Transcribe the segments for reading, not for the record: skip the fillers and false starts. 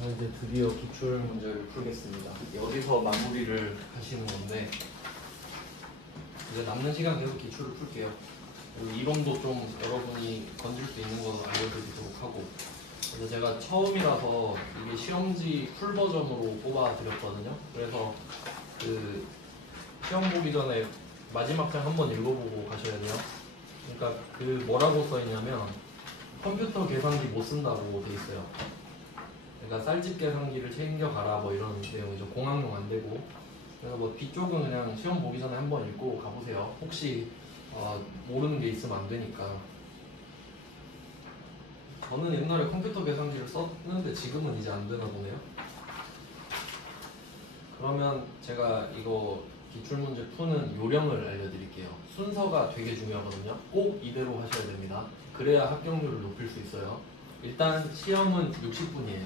이제 드디어 기출 문제를 풀겠습니다. 여기서 마무리를 하시는 건데 이제 남는 시간 계속 기출을 풀게요. 그리고 이론도 좀 여러분이 건질 수 있는 거 알려드리도록 하고, 그래서 제가 처음이라서 이게 시험지 풀 버전으로 뽑아드렸거든요. 그래서 그 시험 보기 전에 마지막 장 한번 읽어보고 가셔야 돼요. 그러니까 그 뭐라고 써있냐면 컴퓨터 계산기 못 쓴다고 돼 있어요. 그러니까 쌀집 계산기를 챙겨가라 뭐 이런 내용이죠. 공학용 안 되고. 그래서 뭐 뒤쪽은 그냥 시험 보기 전에 한번 읽고 가보세요. 혹시 모르는 게 있으면 안 되니까. 저는 옛날에 컴퓨터 계산기를 썼는데 지금은 이제 안 되나 보네요. 그러면 제가 이거 기출문제 푸는 요령을 알려드릴게요. 순서가 되게 중요하거든요. 꼭 이대로 하셔야 됩니다. 그래야 합격률을 높일 수 있어요. 일단 시험은 60분이에요.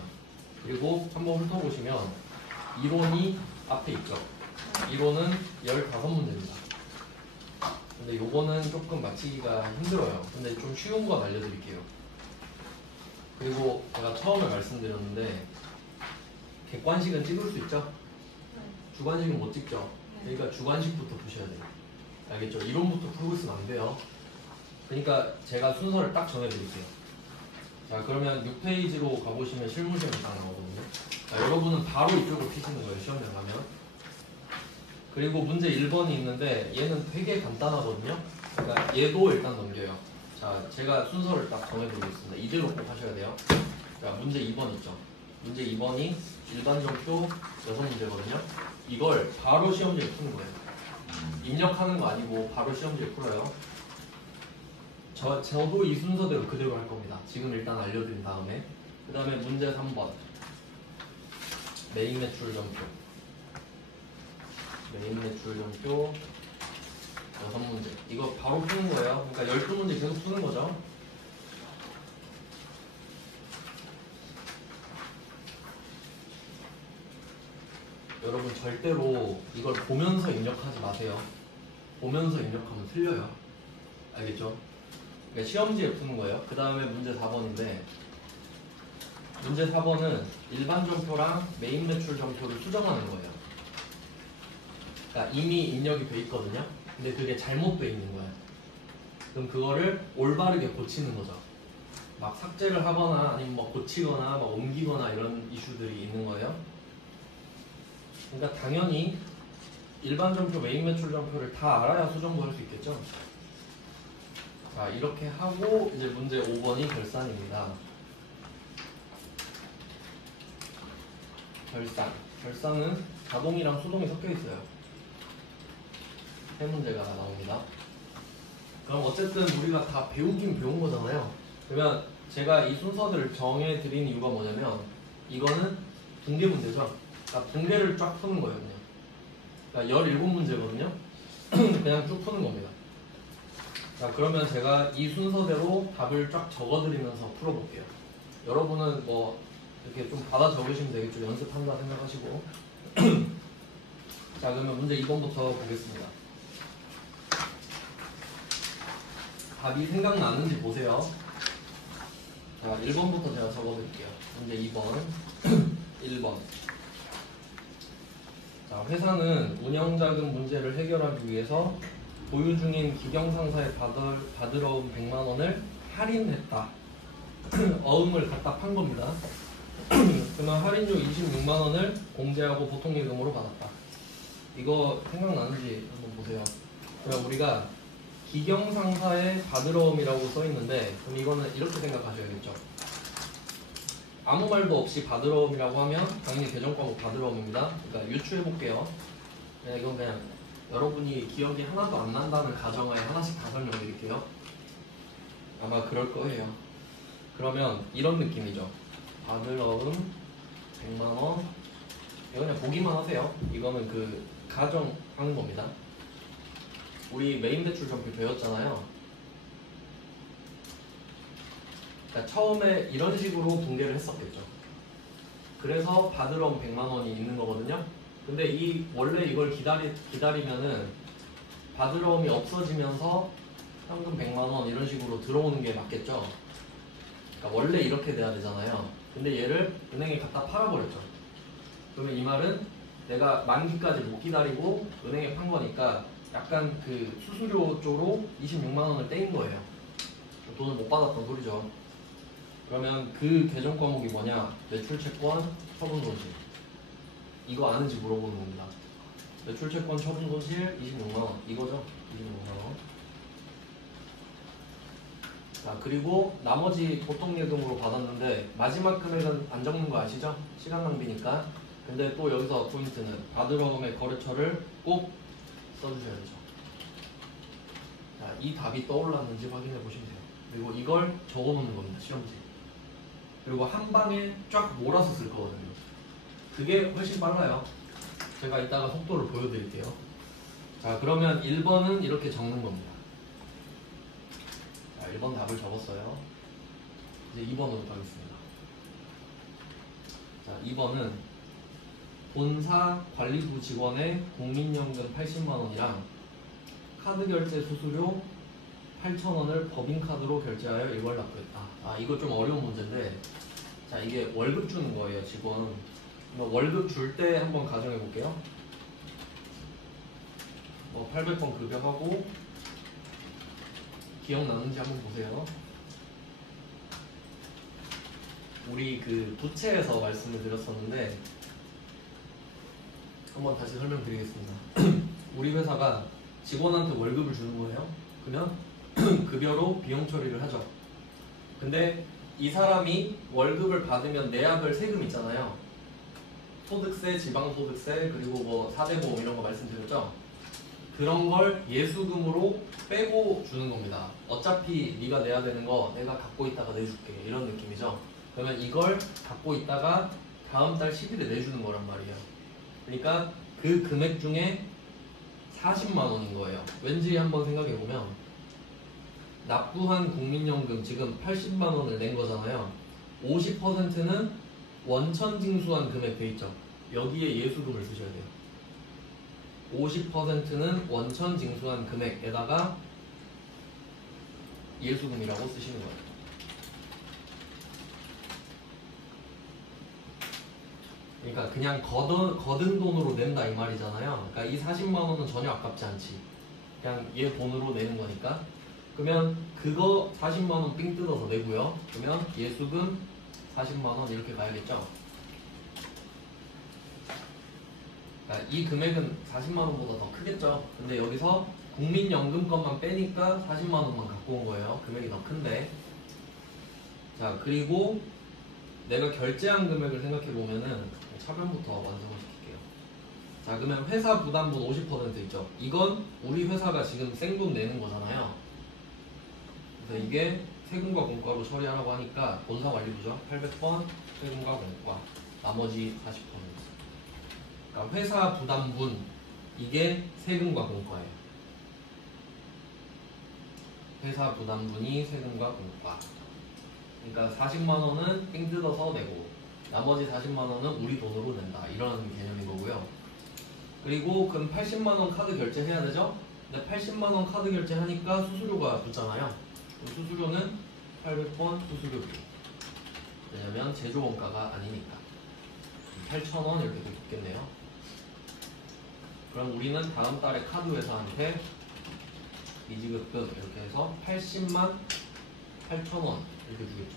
그리고 한번 훑어보시면 이론이 앞에 있죠. 이론은 15문제입니다. 근데 요거는 조금 맞히기가 힘들어요. 근데 좀 쉬운 건 알려드릴게요. 그리고 제가 처음에 말씀드렸는데 객관식은 찍을 수 있죠? 주관식은 못 찍죠? 그러니까 주관식부터 푸셔야 돼요. 알겠죠? 이론부터 풀고 있으면 안 돼요. 그러니까 제가 순서를 딱 정해드릴게요. 자, 그러면 6페이지로 가보시면 실무시험이 딱 나오거든요. 자, 여러분은 바로 이쪽으로 피시는 거예요. 시험장 가면. 그리고 문제 1번이 있는데 얘는 되게 간단하거든요. 그러니까 얘도 일단 넘겨요. 자, 제가 순서를 딱 정해드리겠습니다. 이대로 꼭 하셔야 돼요. 자, 문제 2번 있죠. 문제 2번이 일반정표 6문제거든요. 이걸 바로 시험지에 푸는 거예요. 입력하는 거 아니고 바로 시험지에 풀어요. 저도 이 순서대로 그대로 할 겁니다. 지금 일단 알려드린 다음에. 그 다음에 문제 3번 메인 매출 점표. 메인 매출 점표 6문제. 이거 바로 푸는 거예요. 그러니까 12문제 계속 푸는 거죠. 여러분 절대로 이걸 보면서 입력하지 마세요. 보면서 입력하면 틀려요. 알겠죠? 그러니까 시험지에 푸는 거예요. 그 다음에 문제 4번인데 문제 4번은 일반 점표랑 메인 매출 점표를 수정하는 거예요. 그러니까 이미 입력이 돼 있거든요. 근데 그게 잘못돼 있는 거예요. 그럼 그거를 올바르게 고치는 거죠. 막 삭제를 하거나 아니면 뭐 고치거나 막 옮기거나 이런 이슈들이 있는 거예요. 그러니까 당연히 일반 점표, 메인 매출 점표를 다 알아야 수정도 할 수 있겠죠. 자, 이렇게 하고 이제 문제 5번이 결산입니다. 결산은 자동이랑 수동이 섞여 있어요. 세 문제가 나옵니다. 그럼 어쨌든 우리가 다 배우긴 배운 거잖아요. 그러면 제가 이 순서들을 정해드린 이유가 뭐냐면 이거는 붕괴 문제죠. 그러니까 붕괴를 쫙 푸는 거예요. 그냥. 그러니까 17문제거든요. 그냥 쭉 푸는 겁니다. 자, 그러면 제가 이 순서대로 답을 쫙 적어드리면서 풀어볼게요. 여러분은 뭐 이렇게 좀 받아 적으시면 되겠죠. 연습한다 생각하시고. 자, 그러면 문제 2번부터 보겠습니다. 답이 생각나는지 보세요. 자, 1번부터 제가 적어드릴게요. 문제 2번 1번. 자, 회사는 운영자금 문제를 해결하기 위해서 보유 중인 기경상사에 받으러 온 100만원을 할인했다. 어음을 갖다 판 겁니다. 그러면 할인료 26만원을 공제하고 보통예금으로 받았다. 이거 생각나는지 한번 보세요. 그럼 우리가 기경상사에 받으러 옴이라고 써있는데 그럼 이거는 이렇게 생각하셔야겠죠. 아무 말도 없이 받으러 옴이라고 하면 당연히 개정과목 받으러 옴입니다. 그러니까 유추해볼게요. 이건 그냥 여러분이 기억이 하나도 안 난다는 가정하에 하나씩 다 설명드릴게요. 아마 그럴 거예요. 그러면 이런 느낌이죠. 받으러 옴 100만원. 이거 그냥 보기만 하세요. 이거는 그 가정하는 겁니다. 우리 메인 매출 점표 배웠잖아요. 그러니까 처음에 이런 식으로 붕괴를 했었겠죠. 그래서 받으러 온 100만원이 있는 거거든요. 근데 원래 이걸 기다리면은 받으러 옴이 없어지면서 현금 100만원 이런 식으로 들어오는 게 맞겠죠. 그러니까 원래 이렇게 돼야 되잖아요. 근데 얘를 은행에 갖다 팔아버렸죠. 그러면 이 말은 내가 만기까지 못 기다리고 은행에 판 거니까 약간 그 수수료 쪽으로 26만 원을 떼인 거예요. 돈을 못 받았던 소리죠. 그러면 그 계정 과목이 뭐냐? 매출채권, 처분손실. 이거 아는지 물어보는 겁니다. 매출채권, 처분손실 26만 원. 이거죠? 26만 원. 자, 그리고 나머지 보통예금으로 받았는데 마지막 금액은 안 적는 거 아시죠? 시간 낭비니까. 근데 또 여기서 포인트는 받으러 금액 거래처를 꼭 써주셔야 되죠. 자, 이 답이 떠올랐는지 확인해 보시면 돼요. 그리고 이걸 적어 놓는 겁니다. 시험지. 그리고 한 방에 쫙 몰아서 쓸 거거든요. 그게 훨씬 빨라요. 제가 이따가 속도를 보여드릴게요. 자, 그러면 1번은 이렇게 적는 겁니다. 자, 1번 답을 적었어요. 이제 2번으로 가겠습니다. 자, 2번은 본사 관리부 직원의 국민연금 80만 원이랑 카드 결제 수수료 8,000원을 법인카드로 결제하여 이걸 납부했다. 아, 이거 좀 어려운 문제인데, 자, 이게 월급 주는 거예요, 직원. 월급 줄 때 한번 가정해 볼게요. 800번 급여하고 기억나는지 한번 보세요. 우리 그 부채에서 말씀을 드렸었는데 한번 다시 설명드리겠습니다. 우리 회사가 직원한테 월급을 주는 거예요. 그러면 급여로 비용 처리를 하죠. 근데 이 사람이 월급을 받으면 내야 될 세금 있잖아요. 소득세, 지방소득세, 그리고 뭐 4대 보험 이런 거 말씀드렸죠. 그런 걸 예수금으로 빼고 주는 겁니다. 어차피 네가 내야 되는 거 내가 갖고 있다가 내줄게, 이런 느낌이죠. 그러면 이걸 갖고 있다가 다음 달 10일에 내주는 거란 말이에요. 그러니까 그 금액 중에 40만 원인 거예요. 왠지 한번 생각해 보면 납부한 국민연금 지금 80만 원을 낸 거잖아요. 50%는 원천 징수한 금액 돼 있죠. 여기에 예수금을 쓰셔야 돼요. 50%는 원천 징수한 금액에다가 예수금이라고 쓰시는 거예요. 그러니까 그냥 거둔 돈으로 낸다 이 말이잖아요. 그러니까 이 40만 원은 전혀 아깝지 않지. 그냥 얘 돈으로 내는 거니까. 그러면 그거 40만 원 삥 뜯어서 내고요. 그러면 예수금 40만 원 이렇게 가야겠죠. 그러니까 이 금액은 40만 원보다 더 크겠죠. 근데 여기서 국민연금 것만 빼니까 40만 원만 갖고 온 거예요. 금액이 더 큰데. 자, 그리고 내가 결제한 금액을 생각해 보면은 차변부터 완성을 시킬게요. 자, 그러면 회사 부담분 50% 있죠. 이건 우리 회사가 지금 생돈 내는 거잖아요. 그래서 이게 세금과 공과로 처리하라고 하니까 본사 관리부죠. 800번 세금과 공과, 나머지 40%. 그러니까 회사 부담분, 이게 세금과 공과예요. 회사 부담분이 세금과 공과. 그러니까 40만 원은 삥 뜯어서 내고 나머지 40만 원은 우리 돈으로 낸다, 이런 개념인 거고요. 그리고 그럼 80만 원 카드 결제해야 되죠? 근데 80만 원 카드 결제하니까 수수료가 붙잖아요. 수수료는 800번 수수료비. 왜냐면 제조원가가 아니니까 8,000원 이렇게 붙겠네요. 그럼 우리는 다음 달에 카드 회사한테 미지급금 이렇게 해서 80만 8,000원 이렇게 주겠죠.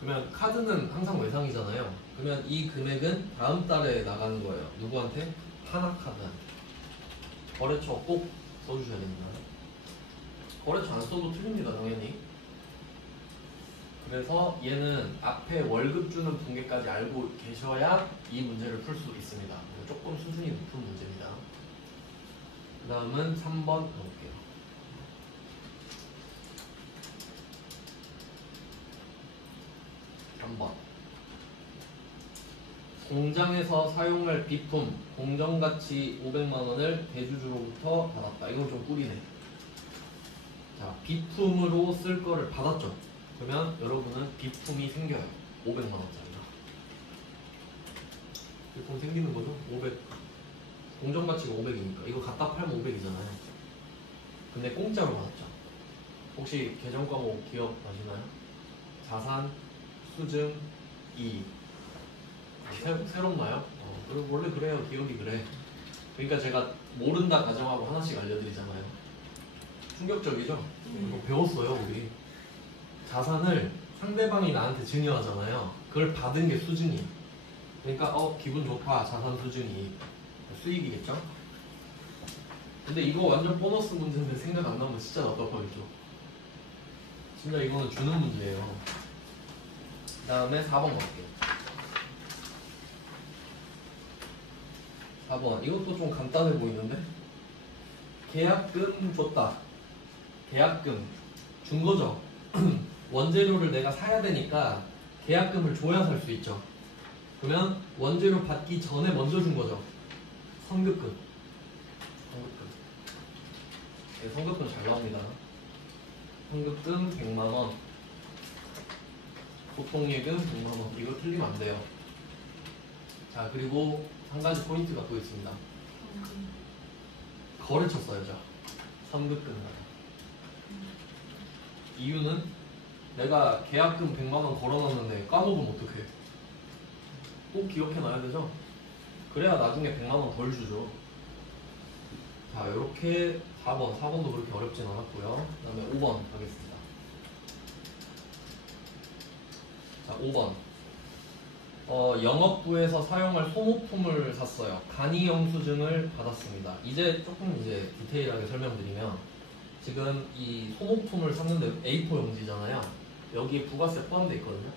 그러면 카드는 항상 외상이잖아요. 그러면 이 금액은 다음 달에 나가는 거예요. 누구한테? 하나카드한테. 거래처 꼭 써주셔야 됩니다. 거래처 안 써도 틀립니다, 당연히. 그래서 얘는 앞에 월급 주는 분계까지 알고 계셔야 이 문제를 풀 수 있습니다. 조금 수준이 높은 문제입니다. 그 다음은 3번 넣을게요. 공장에서 사용할 비품 공정가치 500만 원을 대주주로부터 받았다. 이건 좀 꿀이네. 자, 비품으로 쓸 거를 받았죠. 그러면 여러분은 비품이 생겨요. 500만 원짜리가. 비품 생기는 거죠. 500. 공정가치가 500이니까 이거 갖다 팔면 500이잖아요. 근데 공짜로 받았죠. 혹시 계정 과목 기억나시나요? 자산, 수증, 이익. 새롭나요? 원래 그래요. 기억이 그래. 그러니까 제가 모른다 가정하고 하나씩 알려드리잖아요. 충격적이죠? 이거 배웠어요 우리. 자산을 상대방이 나한테 증여하잖아요. 그걸 받은 게 수증이에요. 그러니까 기분 좋다. 자산 수증이 수익이겠죠? 근데 이거 완전 보너스 문제인데 생각 안 나면 진짜 답답하겠죠? 진짜 이거는 주는 문제예요. 그 다음에 4번 갈게요. 4번 이것도 좀 간단해 보이는데? 계약금 줬다. 계약금 준 거죠. 원재료를 내가 사야 되니까 계약금을 줘야 살 수 있죠. 그러면 원재료 받기 전에 먼저 준 거죠. 선급금. 네, 선급금 잘 나옵니다. 선급금 100만원, 보통예금 100만원. 이거 틀리면 안 돼요. 자, 그리고 한 가지 포인트가 또 있습니다. 거래처 써야죠. 선급금 가자. 이유는 내가 계약금 100만원 걸어놨는데 까먹으면 어떡해? 꼭 기억해놔야 되죠? 그래야 나중에 100만원 덜 주죠. 자, 이렇게 4번도 그렇게 어렵진 않았고요. 그 다음에 5번 가겠습니다. 자, 5번 영업부에서 사용할 소모품을 샀어요. 간이 영수증을 받았습니다. 이제 조금 디테일하게 설명드리면, 지금 이 소모품을 샀는데 A4 용지잖아요. 여기에 부가세 포함되어 있거든요.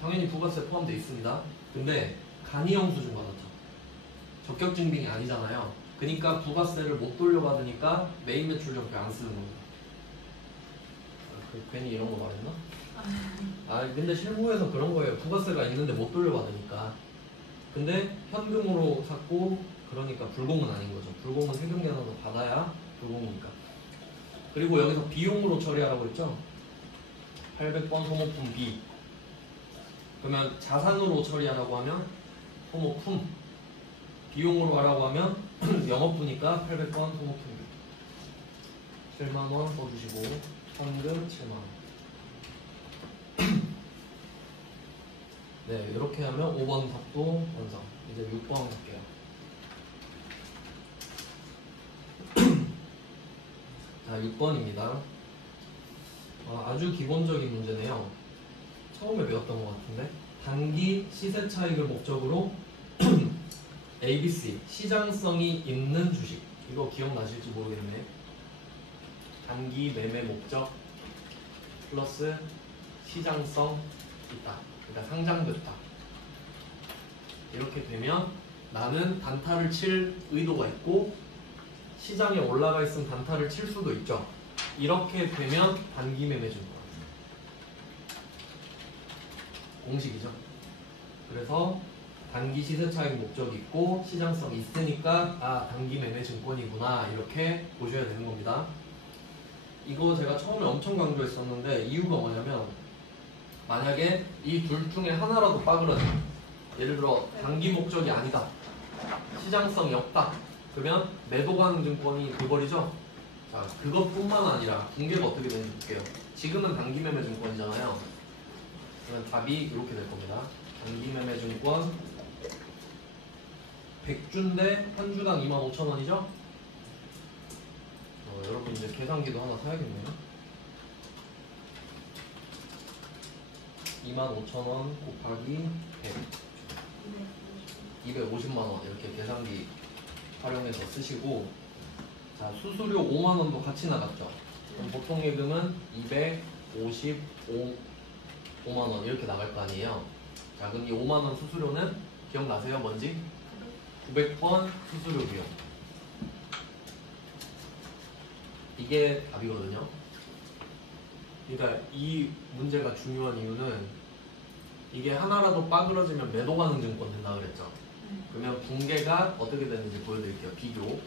당연히 부가세 포함되어 있습니다. 근데 간이 영수증 받았죠. 적격증빙이 아니잖아요. 그러니까 부가세를 못 돌려받으니까 메인 매출정표 안 쓰는 겁니다. 괜히 이런 거 말했나? 근데 실무에서 그런 거예요. 부가세가 있는데 못 돌려받으니까. 근데 현금으로 샀고, 그러니까 불공은 아닌 거죠. 불공은 세금계산서 받아야 불공이니까. 그리고 여기서 비용으로 처리하라고 했죠. 800번 소모품 B. 그러면 자산으로 처리하라고 하면 소모품, 비용으로 하라고 하면 영업부니까 800번 소모품 B. 7만원 써주시고 현금 7만원. 네, 이렇게 하면 5번 답도 완성. 이제 6번 갈게요. 자, 6번입니다. 아주 기본적인 문제네요. 처음에 배웠던 것 같은데, 단기 시세 차익을 목적으로 ABC, 시장성이 있는 주식. 이거 기억나실지 모르겠네. 단기 매매 목적 플러스 시장성 있다. 그러니까 상장됐다. 이렇게 되면 나는 단타를 칠 의도가 있고, 시장에 올라가 있으면 단타를 칠 수도 있죠. 이렇게 되면 단기 매매 증권. 공식이죠. 그래서 단기 시세 차익 목적이 있고 시장성이 있으니까 단기 매매 증권이구나, 이렇게 보셔야 되는 겁니다. 이거 제가 처음에 엄청 강조했었는데, 이유가 뭐냐면, 만약에 이 둘 중에 하나라도 빠그러져, 예를 들어 단기 목적이 아니다, 시장성이 없다, 그러면 매도 가능 증권이 돼버리죠. 자, 그것뿐만 아니라 붕괴가 어떻게 되는지 볼게요. 지금은 단기 매매 증권이잖아요. 그러면 답이 이렇게 될 겁니다. 단기 매매 증권 100주인데 한 주당 25,000원이죠? 여러분 이제 계산기도 하나 사야겠네요. 25,000원 곱하기 100, 250만원. 이렇게 계산기 활용해서 쓰시고, 자, 수수료 5만원도 같이 나갔죠. 그럼 보통 예금은 255만원 이렇게 나갈 거 아니에요. 자, 그럼 이 5만원 수수료는 기억나세요? 뭔지? 900번 수수료 비용. 이게 답이거든요. 그러니까 이 문제가 중요한 이유는, 이게 하나라도 빠그러지면 매도 가능 증권 된다 그랬죠. 그러면 붕괴가 어떻게 되는지 보여드릴게요. 비교.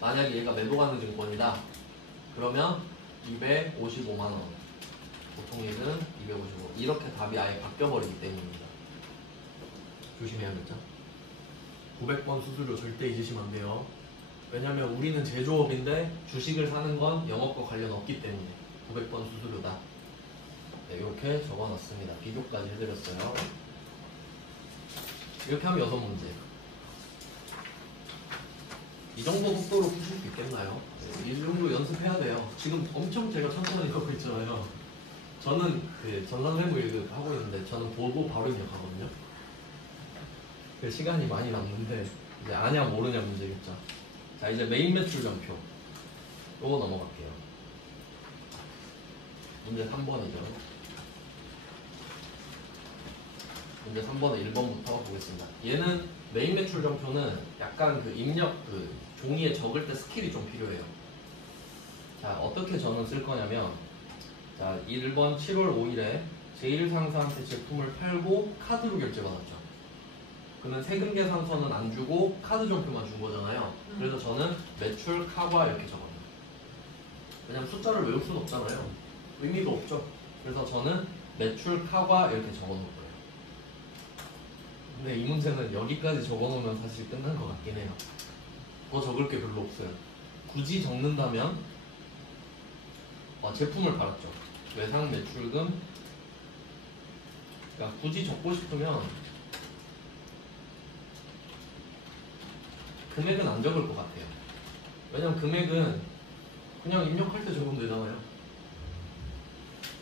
만약에 얘가 매도 가능 증권이다, 그러면 255만원, 보통예금 255, 이렇게 답이 아예 바뀌어버리기 때문입니다. 조심해야겠죠. 900번 수수료 절대 잊으시면 안 돼요. 왜냐면 우리는 제조업인데 주식을 사는 건 영업과 관련 없기 때문에 900번 수수료다. 이렇게 적어놨습니다. 비교까지 해드렸어요. 이렇게 하면 6문제. 이 정도 속도로 푸실 수 있겠나요? 이 정도 연습해야 돼요. 지금 엄청 제가 천천히 하고 있잖아요. 저는 그 전산세무 1급 하고 있는데 저는 보고 바로 입력하거든요. 그 시간이 많이 남는데 이제 아냐 모르냐 문제겠죠. 자, 이제 메인 매출 전표 요거 넘어갈게요. 문제 3번이죠. 문제 3번은 1번부터 보겠습니다. 얘는 메인 매출 전표는 약간 그 입력 그 종이에 적을 때 스킬이 좀 필요해요. 자, 어떻게 저는 쓸 거냐면, 자, 1번 7월 5일에 제1상사한테 제품을 팔고 카드로 결제받았죠. 그러면 세금 계산서는 안 주고 카드 전표만 준 거잖아요. 그래서 저는 매출 카과 이렇게 적어요. 왜냐면 숫자를 외울 수는 없잖아요. 의미도 없죠. 그래서 저는 매출 카과 이렇게 적어 놓을 거예요. 근데 이 문제는 여기까지 적어 놓으면 사실 끝난 것 같긴 해요. 더 적을 게 별로 없어요. 굳이 적는다면 제품을 팔았죠. 외상 매출금. 그러니까 굳이 적고 싶으면 금액은 안 적을 것 같아요. 왜냐면 금액은 그냥 입력할 때 적으면 되잖아요.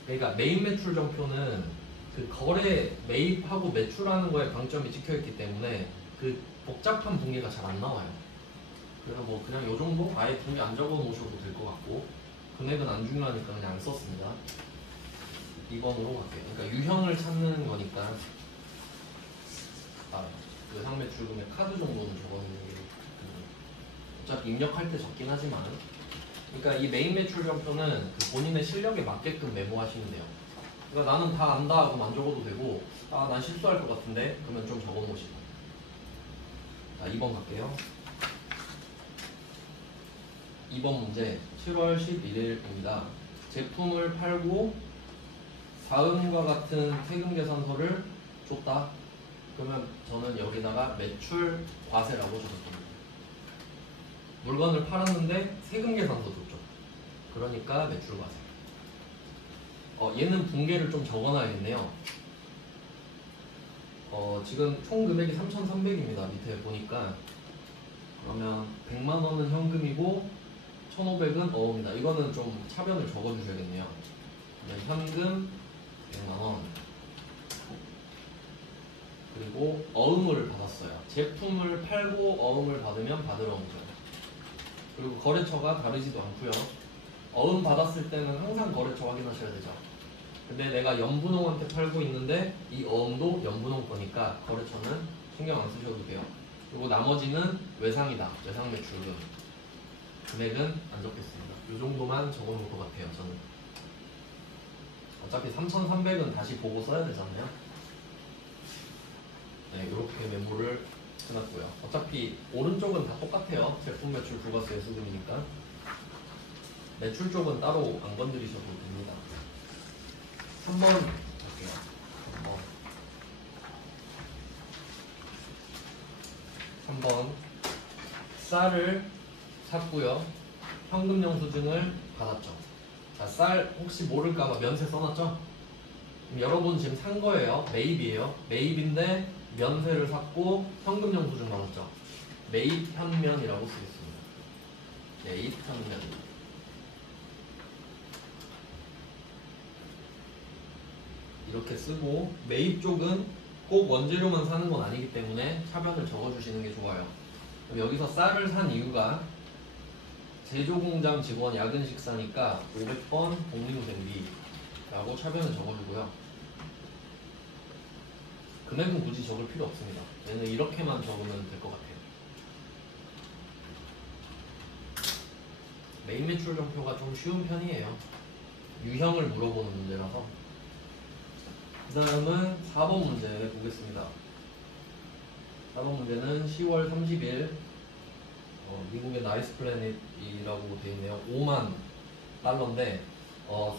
그러니까 메인 매출 전표는 그 거래 매입하고 매출하는 거에 방점이 찍혀있기 때문에 그 복잡한 분계가 잘 안 나와요. 그래서 뭐 그냥 요 정도 아예 분계 안 적어 놓으셔도 될 것 같고, 금액은 안 중요하니까 그냥 안 썼습니다. 2번으로 갈게요. 그러니까 유형을 찾는 거니까 그 상매출금의 카드 정도는 적어놓는 게 어차피 입력할 때 적긴 하지만, 그러니까 이 메인 매출 전표는 그 본인의 실력에 맞게끔 메모하시면 돼요. 그러니까 나는 다 안다 하고 안 적어도 되고, 난 실수할 것 같은데 그러면 좀 적어 놓으시고. 자, 2번 갈게요. 2번 문제 7월 11일입니다. 제품을 팔고 다음과 같은 세금 계산서를 줬다. 그러면 저는 여기다가 매출 과세라고 적을 겁니다. 물건을 팔았는데 세금 계산서 줬죠. 그러니까 매출 과세. 얘는 분계를 좀 적어놔야겠네요. 지금 총 금액이 3,300입니다. 밑에 보니까. 그러면 100만 원은 현금이고 1,500은 어음이다. 이거는 좀 차변을 적어주셔야겠네요. 현금 100만 원. 그리고 어음을 받았어요. 제품을 팔고 어음을 받으면 받을 어음이죠. 그리고 거래처가 다르지도 않고요. 어음 받았을 때는 항상 거래처 확인하셔야 되죠. 근데 내가 연분홍한테 팔고 있는데 이 어음도 연분홍 거니까 거래처는 신경 안 쓰셔도 돼요. 그리고 나머지는 외상이다. 외상 매출금. 금액은 안 적겠습니다. 이 정도만 적어놓을 것 같아요. 저는. 어차피 3,300은 다시 보고 써야 되잖아요. 네, 이렇게 메모를 해놨고요. 어차피 오른쪽은 다 똑같아요. 제품 매출 부가세 예수금이니까. 매출 쪽은 따로 안 건드리셔도 됩니다. 3번 할게요. 3번 쌀을 샀고요. 현금 영수증을 받았죠. 자, 쌀 혹시 모를까봐 면세 써놨죠? 그럼 여러분 지금 산 거예요. 매입이에요. 매입인데 면세를 샀고 현금 영수증 받았죠. 매입 현면이라고 쓰겠습니다. 매입 현면. 이렇게 쓰고, 매입 쪽은 꼭 원재료만 사는 건 아니기 때문에 차변을 적어주시는 게 좋아요. 그럼 여기서 쌀을 산 이유가 제조공장 직원 야근 식사니까 500번 복리후생비라고 차변을 적어주고요. 금액은 굳이 적을 필요 없습니다. 얘는 이렇게만 적으면 될 것 같아요. 메인 매출 전표가 좀 쉬운 편이에요. 유형을 물어보는 문제라서. 그 다음은 4번 문제 보겠습니다. 4번 문제는 10월 30일 미국의 나이스 플래닛이라고 되어 있네요. 5만 달러인데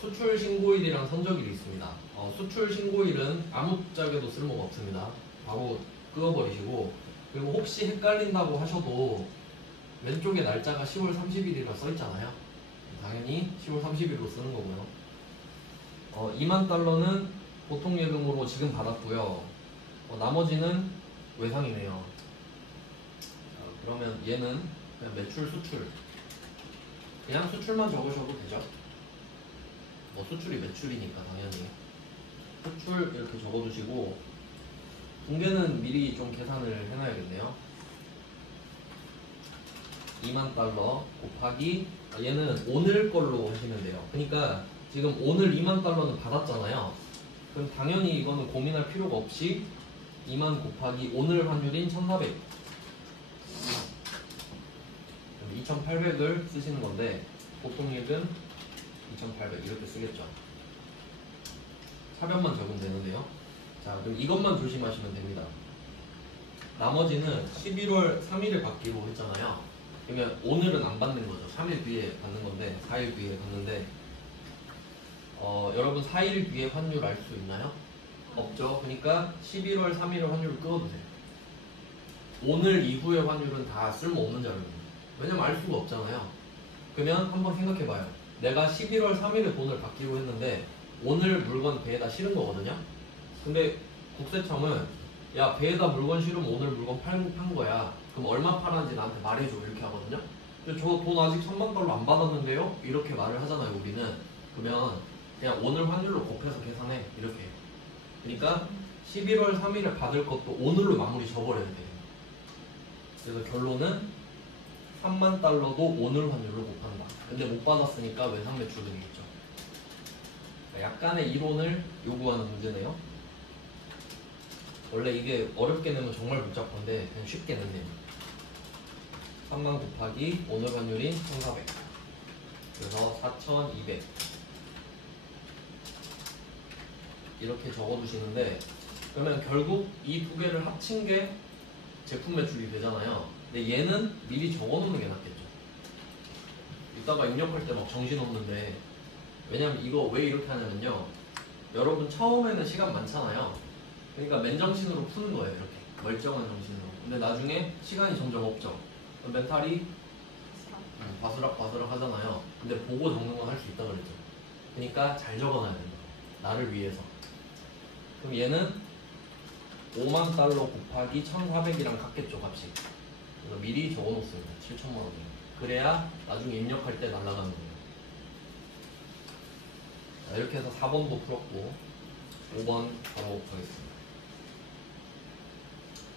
수출 신고일이랑 선적일이 있습니다. 수출 신고일은 아무짝에도 쓸모가 없습니다. 바로 끄어버리시고, 그리고 혹시 헷갈린다고 하셔도 왼쪽에 날짜가 10월 30일이라 써있잖아요. 당연히 10월 30일로 쓰는 거고요. 2만 달러는 보통 예금으로 지금 받았고요. 나머지는 외상이네요. 그러면 얘는 그냥 매출 수출, 그냥 수출만 적으셔도 되죠. 뭐 수출이 매출이니까 당연히 수출 이렇게 적어두시고, 붕괴는 미리 좀 계산을 해놔야겠네요. 2만 달러 곱하기, 얘는 오늘 걸로 하시면 돼요. 그러니까 지금 오늘 2만 달러는 받았잖아요. 그럼 당연히 이거는 고민할 필요가 없이 2만 곱하기 오늘 환율인 1400, 2800을 쓰시는 건데, 보통 예금 2800 이렇게 쓰겠죠. 차변만 적으면 되는데요. 자, 그럼 이것만 조심하시면 됩니다. 나머지는 11월 3일에 받기로 했잖아요. 그러면 오늘은 안 받는 거죠. 3일 뒤에 받는 건데, 4일 뒤에 받는데, 여러분 4일 뒤에 환율 알 수 있나요? 없죠. 그러니까 11월 3일에 환율을 끄어두세요. 오늘 이후의 환율은 다 쓸모없는 자료입니다. 왜냐면 알 수가 없잖아요. 그러면 한번 생각해봐요. 내가 11월 3일에 돈을 받기로 했는데 오늘 물건 배에다 실은 거거든요. 근데 국세청은 야, 배에다 물건 실으면 오늘 물건 판 거야. 그럼 얼마 팔았는지 나한테 말해줘, 이렇게 하거든요. 근데 저 돈 아직 1000만 달러 안 받았는데요? 이렇게 말을 하잖아요, 우리는. 그러면 그냥 오늘 환율로 곱해서 계산해, 이렇게. 그러니까 11월 3일에 받을 것도 오늘로 마무리 져버려야 돼요. 그래서 결론은 3만 달러도 오늘 환율로 곱한다. 근데 못 받았으니까 외상 매출 되겠죠. 약간의 이론을 요구하는 문제네요. 원래 이게 어렵게 내면 정말 복잡한데 그냥 쉽게 냈네요. 3만 곱하기 오늘 환율인 1400, 그래서 4200 이렇게 적어두시는데, 그러면 결국 이 두 개를 합친 게 제품 매출이 되잖아요. 근데 얘는 미리 적어놓는 게 낫겠죠. 이따가 입력할 때 막 정신없는데, 왜냐면 이거 왜 이렇게 하냐면요, 여러분 처음에는 시간 많잖아요. 그러니까 맨정신으로 푸는 거예요, 이렇게 멀쩡한 정신으로. 근데 나중에 시간이 점점 없죠. 그럼 멘탈이 바스락바스락 하잖아요. 근데 보고 적는 건 할 수 있다 그랬죠. 그러니까 잘 적어놔야 된다, 나를 위해서. 그럼 얘는 5만 달러 곱하기 1400이랑 같겠죠, 값이. 그래서 미리 적어놓습니다. 7천만 원이요. 그래야 나중에 입력할 때 날아가는 거예요. 자, 이렇게 해서 4번도 풀었고 5번 바로 가겠습니다.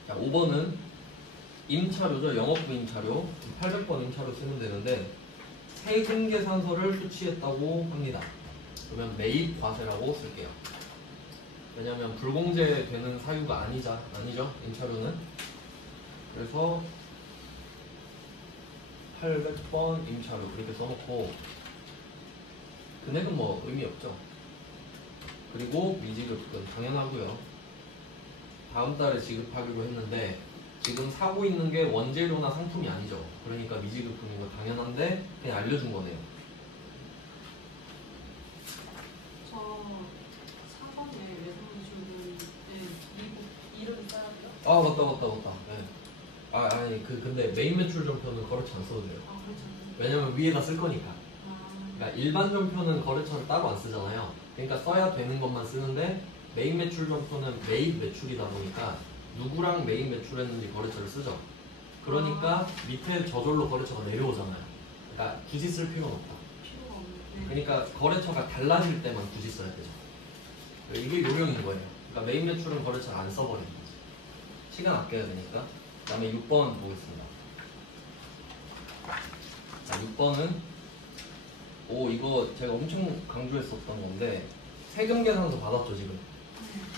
자, 5번은 임차료죠. 영업부 임차료. 800번 임차료 쓰면 되는데, 세금 계산서를 수취했다고 합니다. 그러면 매입 과세라고 쓸게요. 왜냐면 불공제 되는 사유가 아니죠, 임차료는. 그래서 800번 임차료 이렇게 써놓고, 금액은 뭐 의미 없죠. 그리고 미지급은 당연하고요. 다음 달에 지급하기로 했는데 지금 사고 있는 게 원재료나 상품이 아니죠. 그러니까 미지급금인 거 당연한데 그냥 알려준 거네요. 저 4번에 외상매출은 미국 이름 써야 돼요? 아, 맞다. 네. 아니 근데 메인 매출 전표는 거래처 안 써도 돼요. 아, 그렇죠. 왜냐면 위에다 쓸 거니까. 아, 그러니까 일반 전표는 거래처를 따로 안 쓰잖아요. 그러니까 써야 되는 것만 쓰는데, 메인 매출 전표는 매입 매출이다 보니까 누구랑 메인 매출했는지 거래처를 쓰죠. 그러니까 밑에 저절로 거래처가 내려오잖아요. 그러니까 굳이 쓸 필요는 없다. 필요가 없네. 그러니까 거래처가 달라질 때만 굳이 써야 되죠. 이게 요령인 거예요. 그러니까 메인 매출은 거래처를 안 써버리는 거지. 시간 아껴야 되니까. 그 다음에 6번 보겠습니다. 자, 6번은 이거 제가 엄청 강조했었던 건데, 세금 계산서 받았죠 지금.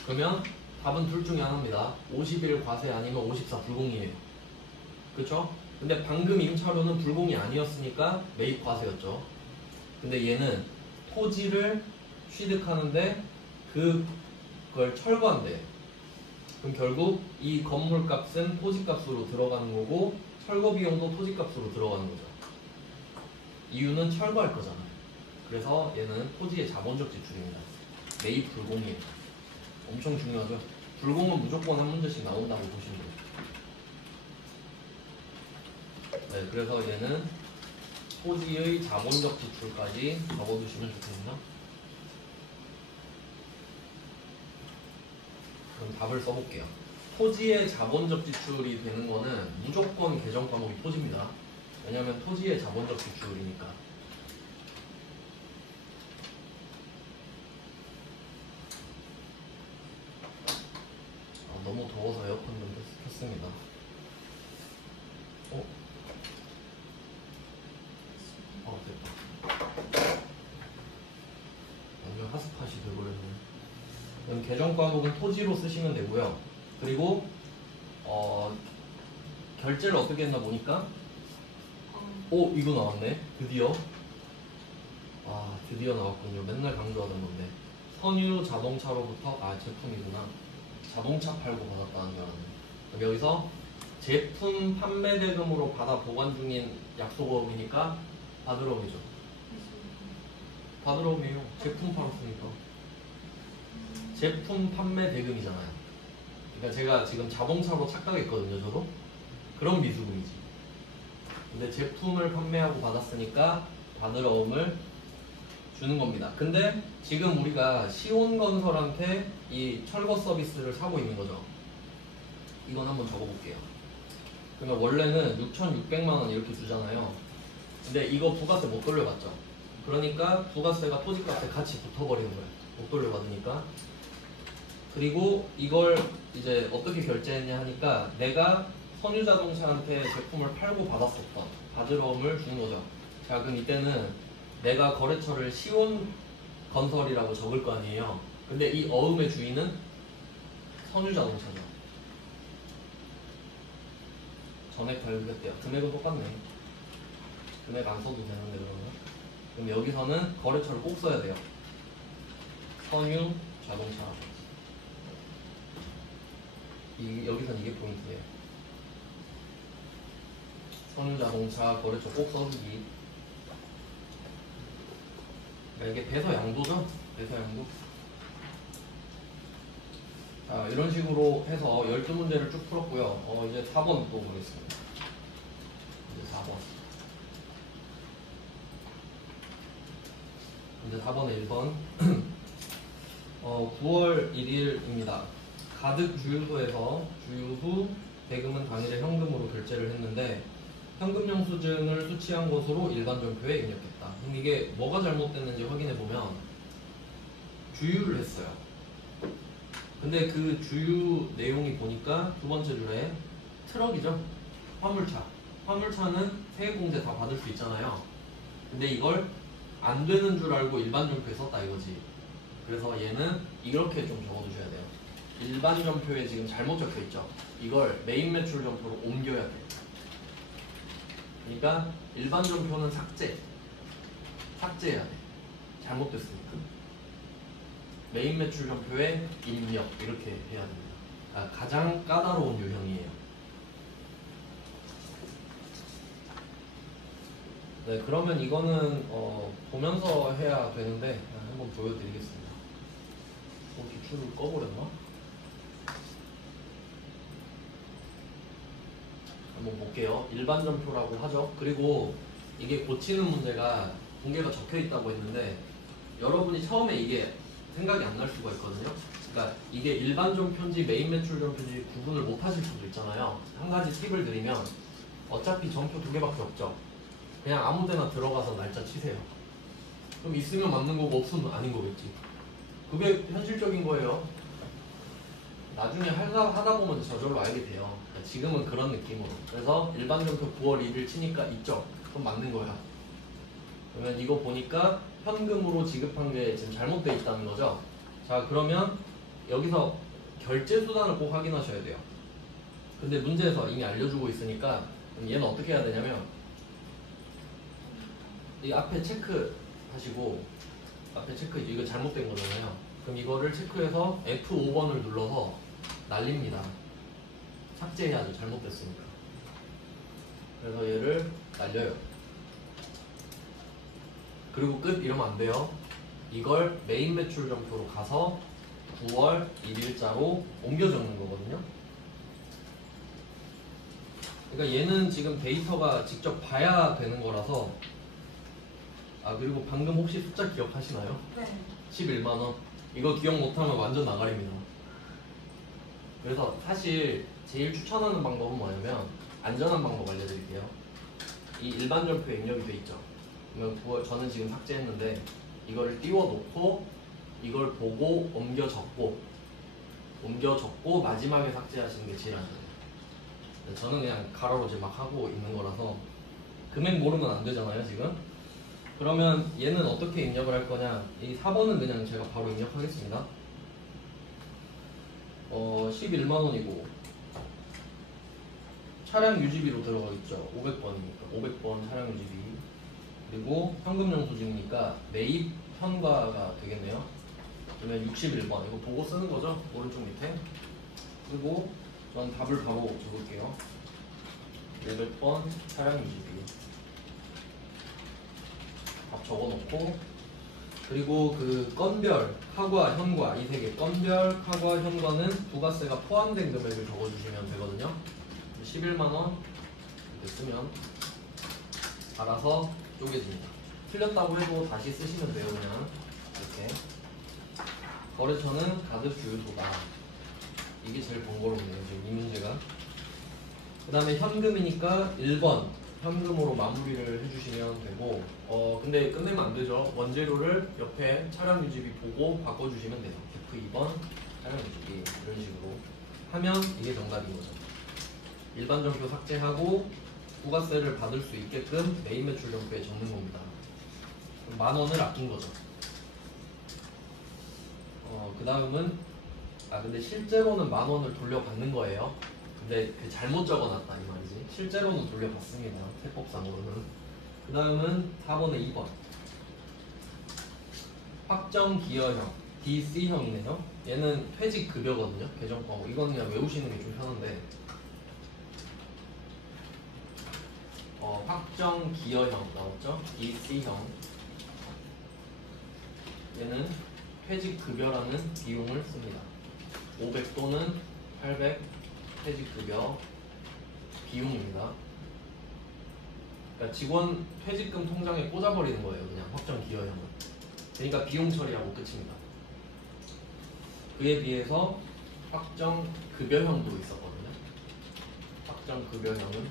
그러면 답은 둘 중에 하나입니다. 50일 과세 아니면 54 불공이에요. 그쵸? 근데 방금 임차료는 불공이 아니었으니까 매입 과세였죠. 근데 얘는 토지를 취득하는데 그걸 철거한대. 그럼 결국 이 건물 값은 토지 값으로 들어가는 거고, 철거 비용도 토지 값으로 들어가는 거죠. 이유는 철거할 거잖아요. 그래서 얘는 토지의 자본적 지출입니다. 매입 불공이에요. 엄청 중요하죠. 불공은 무조건 한 문제씩 나온다고 보시면 돼요. 네, 그래서 얘는 토지의 자본적 지출까지 적어두시면 좋겠네요. 그럼 답을 써볼게요. 토지의 자본적 지출이 되는 거는 무조건 계정 과목이 토지입니다. 왜냐면 토지의 자본적 지출이니까. 너무 더워서 에어컨 좀 켰습니다. 됐다. 완전 핫스팟이 돼버렸네. 그럼 계정 과목은 토지로 쓰시면 되고요. 그리고 결제를 어떻게 했나 보니까 이거 나왔네. 드디어 나왔군요. 맨날 강조하던 건데 선유 자동차로부터 제품이구나. 자동차 팔고 받았다는 줄 알았네. 그럼 여기서 제품 판매 대금으로 받아 보관 중인 약속어음이니까 받으러오죠. 받으러오네요. 제품 팔았으니까. 제품 판매 대금이잖아요. 그러니까 제가 지금 자동차로 착각했거든요. 저도. 그런 미수금이지. 근데 제품을 판매하고 받았으니까 받으러옴을 주는 겁니다. 근데 지금 우리가 시온건설한테 이 철거 서비스를 사고 있는 거죠. 이건 한번 적어볼게요. 그러면 원래는 6,600만 원 이렇게 주잖아요. 근데 이거 부가세 못 돌려받죠. 그러니까 부가세가 토지값에 같이 붙어버리는 거예요. 못 돌려받으니까. 그리고 이걸 이제 어떻게 결제했냐 하니까 내가 선유자동차한테 제품을 팔고 받았었던 받으러옴을 주는 거죠. 자, 그럼 이때는 내가 거래처를 시온건설이라고 적을 거 아니에요. 근데 이 어음의 주인은 선유자동차죠. 전액 발급했대요. 금액은 똑같네. 금액 안 써도 되는데 그러면. 그럼 여기서는 거래처를 꼭 써야 돼요. 선유자동차. 여기선 이게 포인트예요. 선유자동차 거래처 꼭 써주기. 이게 배서양도죠? 배서양도. 자, 이런 식으로 해서 12문제를 쭉 풀었고요. 이제 4번 또 보겠습니다. 이제 4번. 이제 4번에 1번. 9월 1일입니다. 가득 주유소에서 주유 후 대금은 당일에 현금으로 결제를 했는데 현금 영수증을 수취한 것으로 일반 전표에 입력했다. 그럼 이게 뭐가 잘못됐는지 확인해 보면 주유를 했어요. 근데 그 주유 내용이 보니까 두 번째 줄에 트럭이죠. 화물차. 화물차는 세액공제 다 받을 수 있잖아요. 근데 이걸 안 되는 줄 알고 일반 전표에 썼다 이거지. 그래서 얘는 이렇게 좀 적어두셔야 돼요. 일반 전표에 지금 잘못 적혀 있죠. 이걸 메인 매출 전표로 옮겨야 돼. 그러니까 일반 전표는 삭제해야 돼. 잘못됐으니까. 메인 매출 전표에 입력 이렇게 해야 됩니다. 가장 까다로운 유형이에요. 네, 그러면 이거는 보면서 해야 되는데 한번 보여드리겠습니다. 기출을 꺼버렸나? 한번 볼게요. 일반 전표라고 하죠. 그리고 이게 고치는 문제가 공개가 적혀 있다고 했는데 여러분이 처음에 이게 생각이 안 날 수가 있거든요. 그러니까 이게 일반 전표인지 메인 매출 전표인지 구분을 못 하실 수도 있잖아요. 한 가지 팁을 드리면 어차피 전표 2개밖에 없죠. 그냥 아무 데나 들어가서 날짜 치세요. 그럼 있으면 맞는 거고 없으면 아닌 거겠지. 그게 현실적인 거예요. 나중에 하다 보면 저절로 알게 돼요. 그러니까 지금은 그런 느낌으로. 그래서 일반 전표 9월 1일 치니까 있죠. 그럼 맞는 거야. 그러면 이거 보니까 현금으로 지급한 게 지금 잘못되어 있다는 거죠. 자, 그러면 여기서 결제 수단을 꼭 확인하셔야 돼요. 근데 문제에서 이미 알려주고 있으니까 얘는 어떻게 해야 되냐면 이 앞에 체크 하시고 앞에 체크 이거 잘못된 거잖아요. 그럼 이거를 체크해서 F5번을 눌러서 날립니다. 삭제해야죠. 잘못됐으니까. 그래서 얘를 날려요. 그리고 끝 이러면 안 돼요. 이걸 메인 매출 전표로 가서 9월 1일자로 옮겨 적는 거거든요. 그러니까 얘는 지금 데이터가 직접 봐야 되는 거라서. 그리고 방금 혹시 숫자 기억하시나요? 네. 11만원. 이거 기억 못하면 완전 나가립니다. 그래서 사실 제일 추천하는 방법은 뭐냐면 안전한 방법 알려드릴게요. 이 일반 점표에 입력이 돼 있죠. 그러면 그걸 저는 지금 삭제했는데 이걸 띄워놓고 이걸 보고 옮겨 적고 마지막에 삭제하시는 게 제일 안전해요. 저는 그냥 가로로 이제 막 하고 있는 거라서 금액 모르면 안 되잖아요 지금. 그러면 얘는 어떻게 입력을 할 거냐, 이 4번은 그냥 제가 바로 입력하겠습니다. 11만 원이고 차량 유지비로 들어가 있죠. 500번이니까 500번 차량 유지비, 그리고 현금 영수증이니까 매입 현과가 되겠네요. 그러면 61번 이거 보고 쓰는 거죠, 오른쪽 밑에. 그리고 전 답을 바로 적을게요. 800번 차량 유지비 답 적어놓고, 그리고 그 건별, 카과, 현과 이 세 개, 건별, 카과, 현과는 부가세가 포함된 금액을 적어주시면 되거든요. 11만원 이렇게 쓰면 알아서 쪼개집니다. 틀렸다고 해도 다시 쓰시면 돼요. 그냥 이렇게. 거래처는 가득 주유소다. 이게 제일 번거롭네요 지금 이 문제가. 그 다음에 현금이니까 1번 현금으로 마무리를 해주시면 되고, 근데 끝내면 안 되죠. 원재료를 옆에 차량 유지비 보고 바꿔주시면 돼요. F2번 차량 유지비 이런 식으로 하면 이게 정답인 거죠. 일반 점표 삭제하고 부가세를 받을 수 있게끔 메인 매출 점표에 적는 겁니다. 10,000원을 아낀 거죠. 그 다음은 근데 실제로는 10,000원을 돌려받는 거예요. 근데 잘못 적어놨다 이 말이지. 실제로는 돌려받습니다. 세법상으로는. 그 다음은 4번에 2번 확정 기여형 DC형이네요. 얘는 퇴직급여거든요. 개정과목. 이건 그냥 외우시는 게 좀 편한데, 확정 기여형 나왔죠? DC형. 얘는 퇴직급여라는 비용을 씁니다. 500 또는 800 퇴직급여 비용입니다. 그러니까 직원 퇴직금 통장에 꽂아버리는 거예요. 그냥 확정 기여형은. 그러니까 비용 처리하고 끝입니다. 그에 비해서 확정 급여형도 있었거든요. 확정 급여형은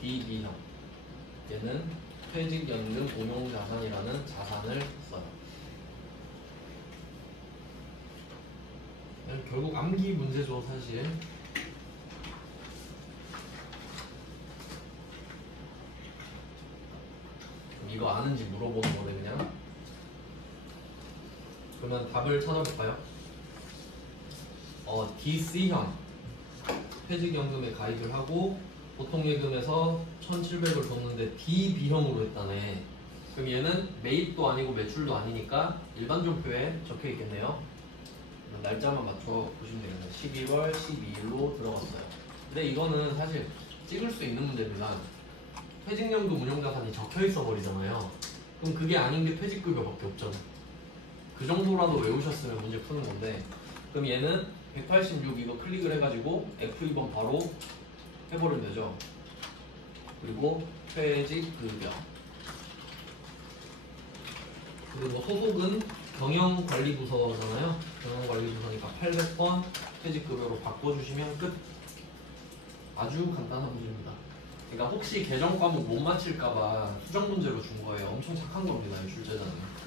DB형. 얘는 퇴직연금 운용자산이라는 자산을 써요. 결국 암기 문제죠 사실. 이거 아는지 물어보는 거네 그냥. 그러면 답을 찾아볼까요? DC형 퇴직연금에 가입을 하고 보통예금에서 1,700을 줬는데 DB형으로 했다네. 그럼 얘는 매입도 아니고 매출도 아니니까 일반 점표에 적혀 있겠네요. 날짜만 맞춰 보시면 되겠네요. 12월 12일로 들어갔어요. 근데 이거는 사실 찍을 수 있는 문제입니다. 퇴직연금 운용자산이 적혀 있어 버리잖아요. 그럼 그게 아닌 게 퇴직급여밖에 없잖아. 그 정도라도 외우셨으면 문제 푸는 건데, 그럼 얘는 186 이거 클릭을 해가지고 F2번 바로 해버리면 되죠. 그리고 퇴직급여. 그리고 소속은 경영관리부서잖아요. 경영관리부서니까 800번 퇴직급여로 바꿔주시면 끝. 아주 간단한 문제입니다. 그러니까 혹시 개정 과목 못 맞힐까봐 수정 문제로 준 거예요. 엄청 착한 겁니다, 이 출제자는.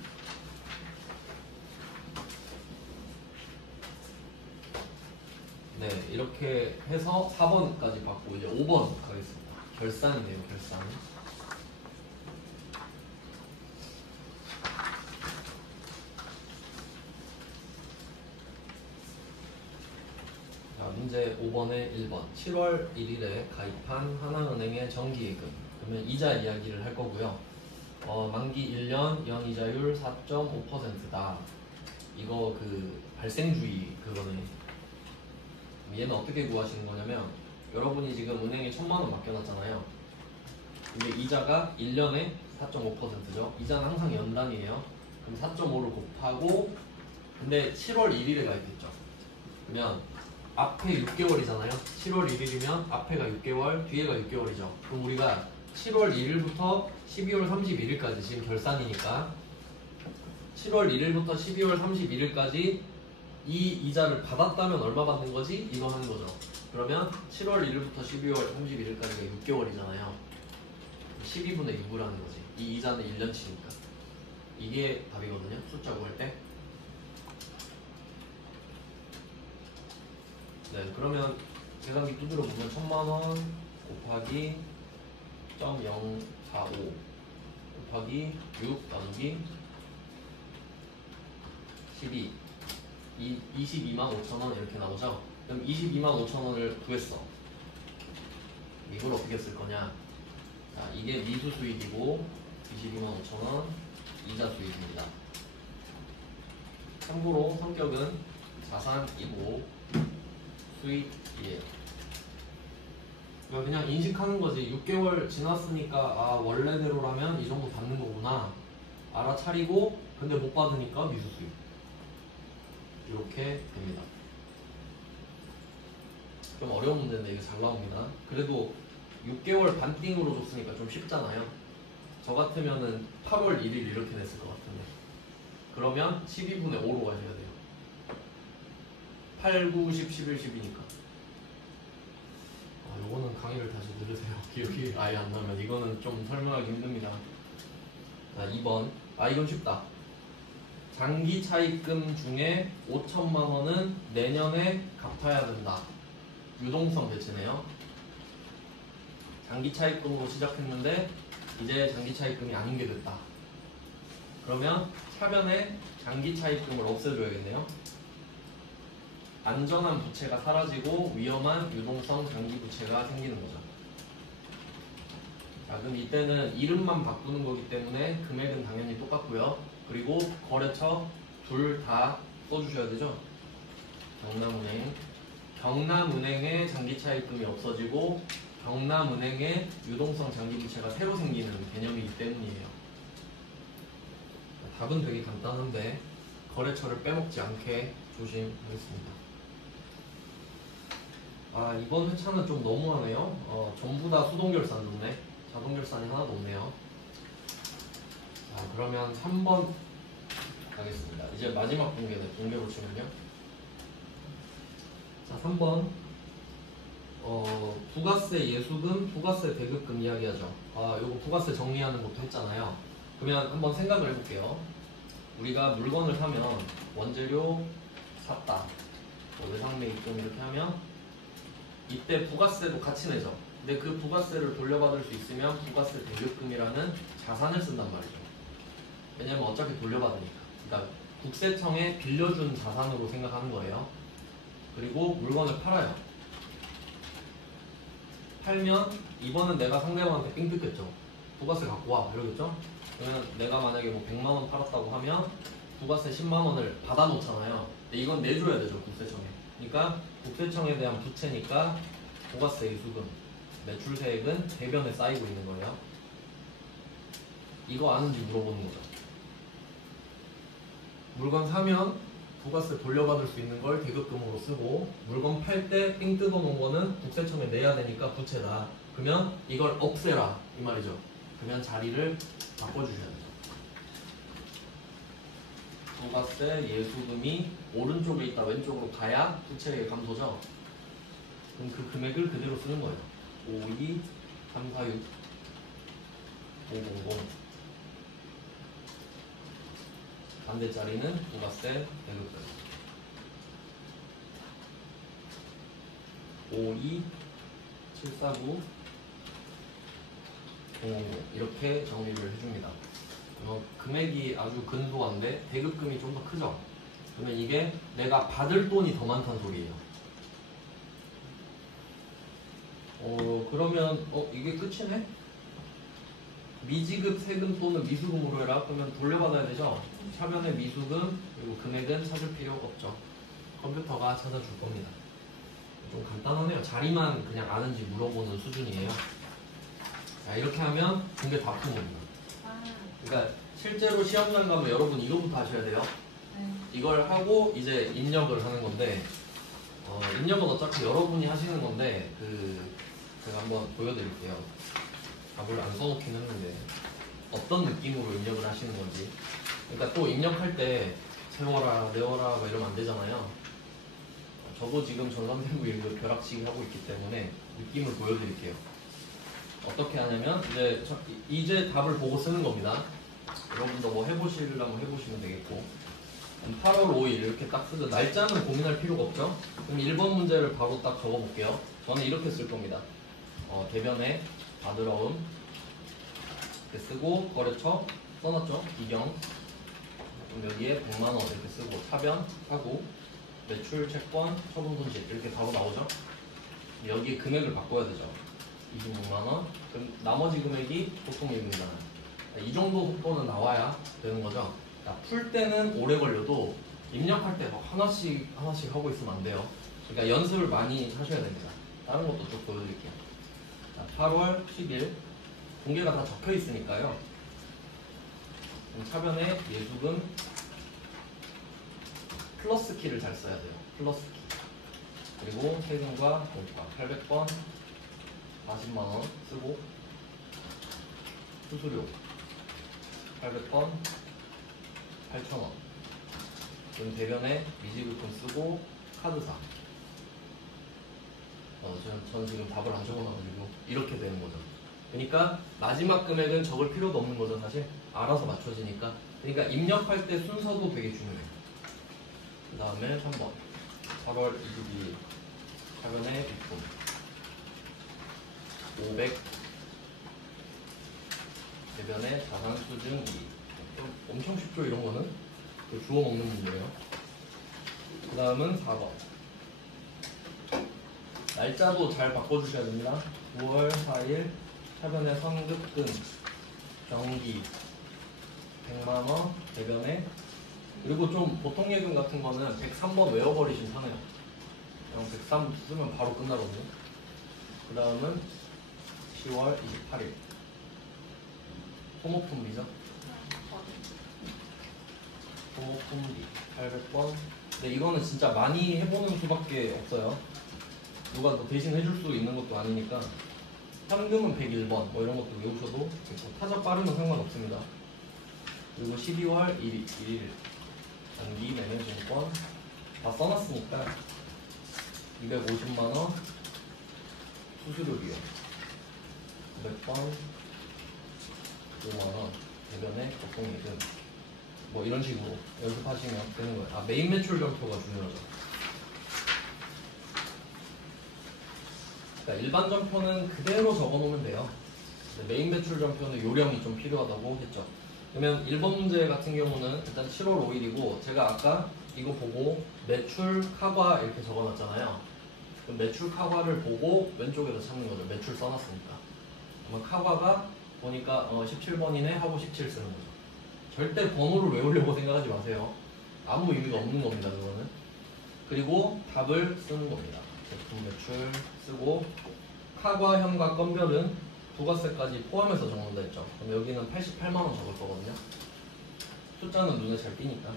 네, 이렇게 해서 4번까지 받고 이제 5번 가겠습니다. 결산이네요, 결산. 자, 문제 5번에 1번. 7월 1일에 가입한 하나은행의 정기예금. 그러면 이자 이야기를 할 거고요. 만기 1년 연이자율 4.5%다. 이거 그 발생주의 그거네. 얘는 어떻게 구하시는 거냐면, 여러분이 지금 은행에 1,000만 원 맡겨놨잖아요. 근데 이자가 1년에 4.5%죠. 이자는 항상 연단이에요. 그럼 4.5를 곱하고, 근데 7월 1일에 가입했죠. 그러면 앞에 6개월이잖아요. 7월 1일이면 앞에가 6개월, 뒤에가 6개월이죠. 그럼 우리가 7월 1일부터 12월 31일까지 지금 결산이니까 7월 1일부터 12월 31일까지 이 이자를 받았다면 얼마 받는 거지? 이거 하는 거죠. 그러면 7월 1일부터 12월 31일까지가 6개월이잖아요. 12분의 6을 하는 거지. 이 이자는 1년치니까. 이게 답이거든요. 숫자 구할 때. 네, 그러면 계산기 두드려 보면 1000만원 곱하기 0.045 곱하기 6 나누기 12 22만 5천원 이렇게 나오죠. 그럼 22만 5천원을 구했어. 이걸 어떻게 쓸 거냐? 자, 이게 미수 수익이고 22만 5천원 이자 수익입니다. 참고로 성격은 자산이고 수익이에요. 그냥 인식하는 거지. 6개월 지났으니까 아 원래대로라면 이 정도 받는 거구나 알아차리고, 근데 못 받으니까 미수 수익 이렇게 됩니다. 좀 어려운 문제인데 이게 잘 나옵니다. 그래도 6개월 반띵으로 줬으니까 좀 쉽잖아요. 저 같으면은 8월 1일 이렇게 냈을 것 같은데, 그러면 12분의 5로 가셔야 돼요. 8, 9, 10, 11, 10이니까. 요거는 강의를 다시 들으세요. 기억이 아예 안 나면 이거는 좀 설명하기 힘듭니다. 자, 2번. 이건 쉽다. 장기 차입금 중에 5천만 원은 내년에 갚아야 된다. 유동성 대체네요. 장기 차입금으로 시작했는데 이제 장기 차입금이 아닌 게 됐다. 그러면 차변에 장기 차입금을 없애줘야겠네요. 안전한 부채가 사라지고 위험한 유동성 장기 부채가 생기는 거죠. 자, 그럼 이때는 이름만 바꾸는 거기 때문에 금액은 당연히 똑같고요. 그리고 거래처 둘 다 써주셔야 되죠. 경남은행의 장기 차입금이 없어지고 경남은행의 유동성 장기 부채가 새로 생기는 개념이기 때문이에요. 답은 되게 간단한데 거래처를 빼먹지 않게 조심하겠습니다. 이번 회차는 좀 너무하네요. 전부 다 수동결산 좋네. 자동결산이 하나도 없네요. 자, 그러면 3번 가겠습니다. 이제 마지막 공개는 공개로 치면요. 자, 3번 부가세 예수금, 부가세 대급금 이야기하죠. 요거 부가세 정리하는 것도 했잖아요. 그러면 한번 생각을 해볼게요. 우리가 물건을 사면 원재료 샀다, 외상매입금 이렇게 하면 이때 부가세도 같이 내죠. 근데 그 부가세를 돌려받을 수 있으면 부가세 대급금이라는 자산을 쓴단 말이죠. 왜냐면 어차피 돌려받으니까. 그러니까 국세청에 빌려준 자산으로 생각하는 거예요. 그리고 물건을 팔아요. 팔면 이번은 내가 상대방한테 삥 뜯겠죠. 부가세 갖고 와 이러겠죠. 그러면 내가 만약에 뭐 100만 원 팔았다고 하면 부가세 10만 원을 받아 놓잖아요. 근데 이건 내줘야 되죠, 국세청에. 그러니까 국세청에 대한 부채니까 부가세 예수금, 매출세액은 대변에 쌓이고 있는 거예요. 이거 아는지 물어보는 거죠. 물건 사면 부가세 돌려받을 수 있는 걸 대급금으로 쓰고, 물건 팔 때 삥 뜯어 놓은 거는 국세청에 내야 되니까 부채다. 그러면 이걸 없애라 이 말이죠. 그러면 자리를 바꿔주셔야 돼요. 부가세 예수금이 오른쪽에 있다 왼쪽으로 가야 부채의 감소죠. 그럼 그 금액을 그대로 쓰는 거예요. 52, 346, 500. 반대 자리는 부가세 대급금. 52, 749, 000 이렇게 정리를 해줍니다. 금액이 아주 근소한데 대급금이 좀 더 크죠. 그러면 이게 내가 받을 돈이 더 많다는 소리예요. 그러면 이게 끝이네? 미지급 세금 또는 미수금으로 해라. 그러면 돌려받아야 되죠. 차변의 미수금 그리고 금액은 찾을 필요 없죠. 컴퓨터가 찾아줄 겁니다. 좀 간단하네요. 자리만 그냥 아는지 물어보는 수준이에요. 자, 이렇게 하면 공개 다 푼 겁니다. 그러니까 실제로 시험장 가면 여러분 이거부터 하셔야 돼요. 네. 이걸 하고 이제 입력을 하는 건데, 입력은 어차피 여러분이 하시는 건데 제가 한번 보여드릴게요. 답을 안 써놓긴 했는데 어떤 느낌으로 입력을 하시는 건지. 그러니까 또 입력할 때 세워라 내워라 막 이러면 안 되잖아요. 저도 지금 전산대구 그 벼락치기 하고 있기 때문에 느낌을 보여드릴게요. 어떻게 하냐면 이제 답을 보고 쓰는 겁니다. 여러분도 뭐 해보시려면 해보시면 되겠고 8월 5일 이렇게 딱 쓰죠. 날짜는 고민할 필요가 없죠. 그럼 1번 문제를 바로 딱 적어볼게요. 저는 이렇게 쓸 겁니다. 대변에 바드러움 이렇게 쓰고 거래처 써놨죠. 비경 그럼 여기에 100만원 이렇게 쓰고 차변 하고 매출 채권 처분 손실 이렇게 바로 나오죠. 여기에 금액을 바꿔야 되죠. 26만원 그럼 나머지 금액이 보통 예금이잖아요. 이 정도 속도는 나와야 되는 거죠. 풀 때는 오래 걸려도 입력할 때 막 하나씩 하고 있으면 안 돼요. 그러니까 연습을 많이 하셔야 됩니다. 다른 것도 쭉 보여드릴게요. 자, 8월 10일 공개가 다 적혀 있으니까요. 차변에 예수금 플러스 키를 잘 써야 돼요. 플러스 키. 그리고 세금과 공과 800번 40만원 쓰고 수수료 800번 8,000원 그럼 대변에 미지급금 쓰고 카드사 전 지금 답을 안 적어놔가지고 이렇게 되는 거죠. 그러니까 마지막 금액은 적을 필요도 없는 거죠. 사실 알아서 맞춰지니까. 그러니까 입력할 때 순서도 되게 중요해요. 그 다음에 3번 8월 22일 차변에 비품 500 대변에 자산 수증 2 엄청 쉽죠. 이런 거는 주워 먹는 문제예요. 그 다음은 4번 날짜도 잘 바꿔주셔야 됩니다. 9월 4일 차변에 선급금 경기 100만원 대변에 그리고 좀 보통 예금 같은 거는 103번 외워버리시면 편해요. 그냥 103 쓰면 바로 끝나거든요. 그 다음은 10월 28일 소모품비죠. 소모품비 800번 근데 이거는 진짜 많이 해보는 수밖에 없어요. 누가 더 대신 해줄 수 있는 것도 아니니까 현금은 101번 뭐 이런 것도 외우셔도 되고 타자 빠르면 상관없습니다. 그리고 12월 1일 장기 매매증권 다 써놨으니까 250만원 수수료 비용 900번 5만원 대변에 보통예금 뭐 이런 식으로 연습하시면 되는 거예요. 메인 매출 점표가 중요하죠. 그러니까 일반 점표는 그대로 적어놓으면 돼요. 메인 매출 점표는 요령이 좀 필요하다고 했죠. 그러면 1번 문제 같은 경우는 일단 7월 5일이고 제가 아까 이거 보고 매출 카과 이렇게 적어놨잖아요. 그럼 매출 카과를 보고 왼쪽에다 찾는 거죠. 매출 써놨으니까. 그러면 카과가 보니까 17번이네 하고 17 쓰는 거죠. 절대 번호를 외우려고 생각하지 마세요. 아무 의미가 없는 겁니다. 그거는. 그리고 답을 쓰는 겁니다. 제품 매출 쓰고 카과, 현과, 건별은 부가세까지 포함해서 적는다 했죠. 그럼 여기는 88만원 적을 거거든요. 숫자는 눈에 잘 띄니까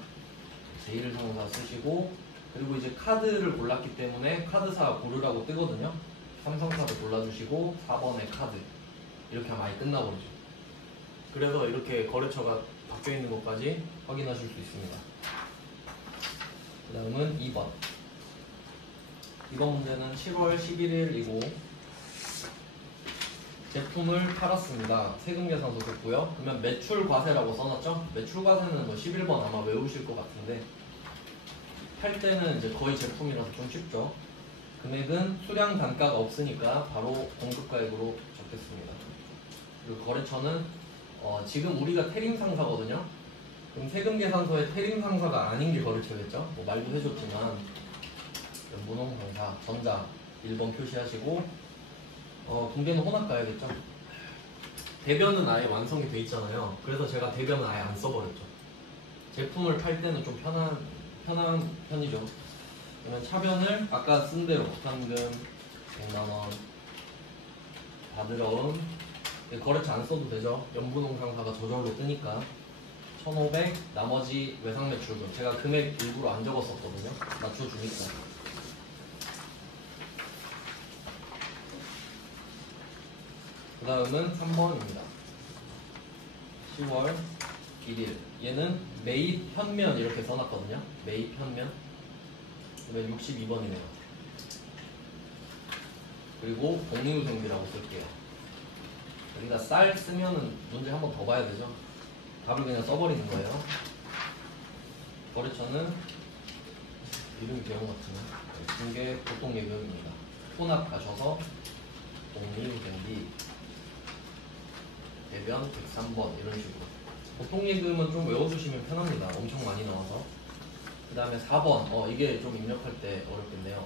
제1상사 쓰시고 그리고 이제 카드를 골랐기 때문에 카드사 고르라고 뜨거든요. 삼성카드 골라주시고 4번에 카드 이렇게 하면 아예 끝나버리죠. 그래서 이렇게 거래처가 바뀌어있는 것까지 확인하실 수 있습니다. 그 다음은 2번 이번 문제는 7월 11일이고 제품을 팔았습니다. 세금계산서 됐고요. 그러면 매출과세라고 써놨죠? 매출과세는 뭐 11번 아마 외우실 것 같은데 팔 때는 이제 거의 제품이라서 좀 쉽죠. 금액은 수량 단가가 없으니까 바로 공급가액으로 적겠습니다. 그리고 거래처는 지금 우리가 태림상사거든요. 그럼 세금계산서에 태림상사가 아닌 게 거래처겠죠? 뭐 말도 해줬지만 무농상사, 전자 1번 표시하시고 공개는 혼합 가야겠죠. 대변은 아예 완성이 돼 있잖아요. 그래서 제가 대변은 아예 안 써버렸죠. 제품을 팔 때는 좀 편한 편이죠. 그러면 차변을 아까 쓴 대로 현금 100만원 바드러움 거래처 안 써도 되죠. 연부농상사가 저절로 뜨니까 1500 나머지 외상매출금 제가 금액 일부러 안 적었었거든요. 맞춰주니까. 그 다음은 3번입니다. 10월 1일 얘는 매입 현면 이렇게 써놨거든요. 매입 현면. 그러면 62번이네요. 그리고 복리후생비라고 쓸게요. 여기다 쌀 쓰면은 문제 한 번 더 봐야 되죠. 답을 그냥 써버리는 거예요. 거래처는 이름이 배운 것 같지만 중개 보통예금입니다. 혼합 가셔서 복리후생비 대변 103번 이런 식으로. 보통예금은 좀 외워두시면 편합니다. 엄청 많이 나와서. 그 다음에 4번 이게 좀 입력할 때 어렵겠네요.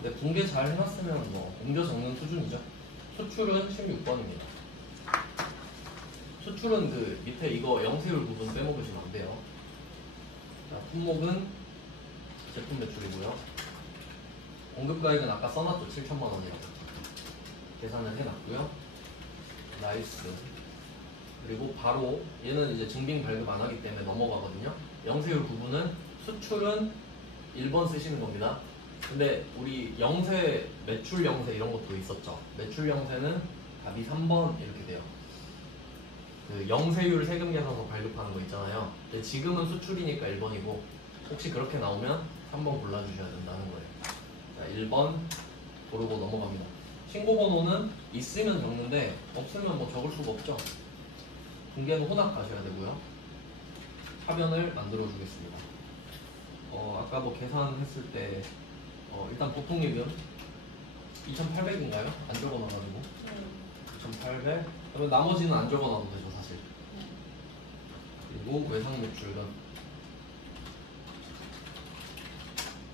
근데 공개 잘 해놨으면 뭐 옮겨 적는 수준이죠. 수출은 16번입니다. 수출은 그 밑에 이거 영세율 부분 빼먹으시면 안 돼요. 자, 품목은 제품 매출이고요. 공급가액은 아까 써놨죠. 7천만 원이라고. 계산을 해놨고요. 나이스. 그리고 바로 얘는 이제 증빙 발급 안 하기 때문에 넘어가거든요. 영세율 부분은 수출은 1번 쓰시는 겁니다. 근데 우리 영세, 매출 영세 이런 것도 있었죠. 매출 영세는 답이 3번 이렇게 돼요. 그 영세율 세금 계산서 발급하는 거 있잖아요. 근데 지금은 수출이니까 1번이고 혹시 그렇게 나오면 3번 골라주셔야 된다는 거예요. 자, 1번 고르고 넘어갑니다. 신고번호는 있으면 적는데 없으면 뭐 적을 수가 없죠. 공개는 혼합 가셔야 되고요. 차변을 만들어 주겠습니다. 아까 뭐 계산했을 때 일단 보통예금 2,800인가요? 안 적어놔가지고 2,800. 그러면 나머지는 안 적어놔도 되죠 사실. 그리고 외상매출은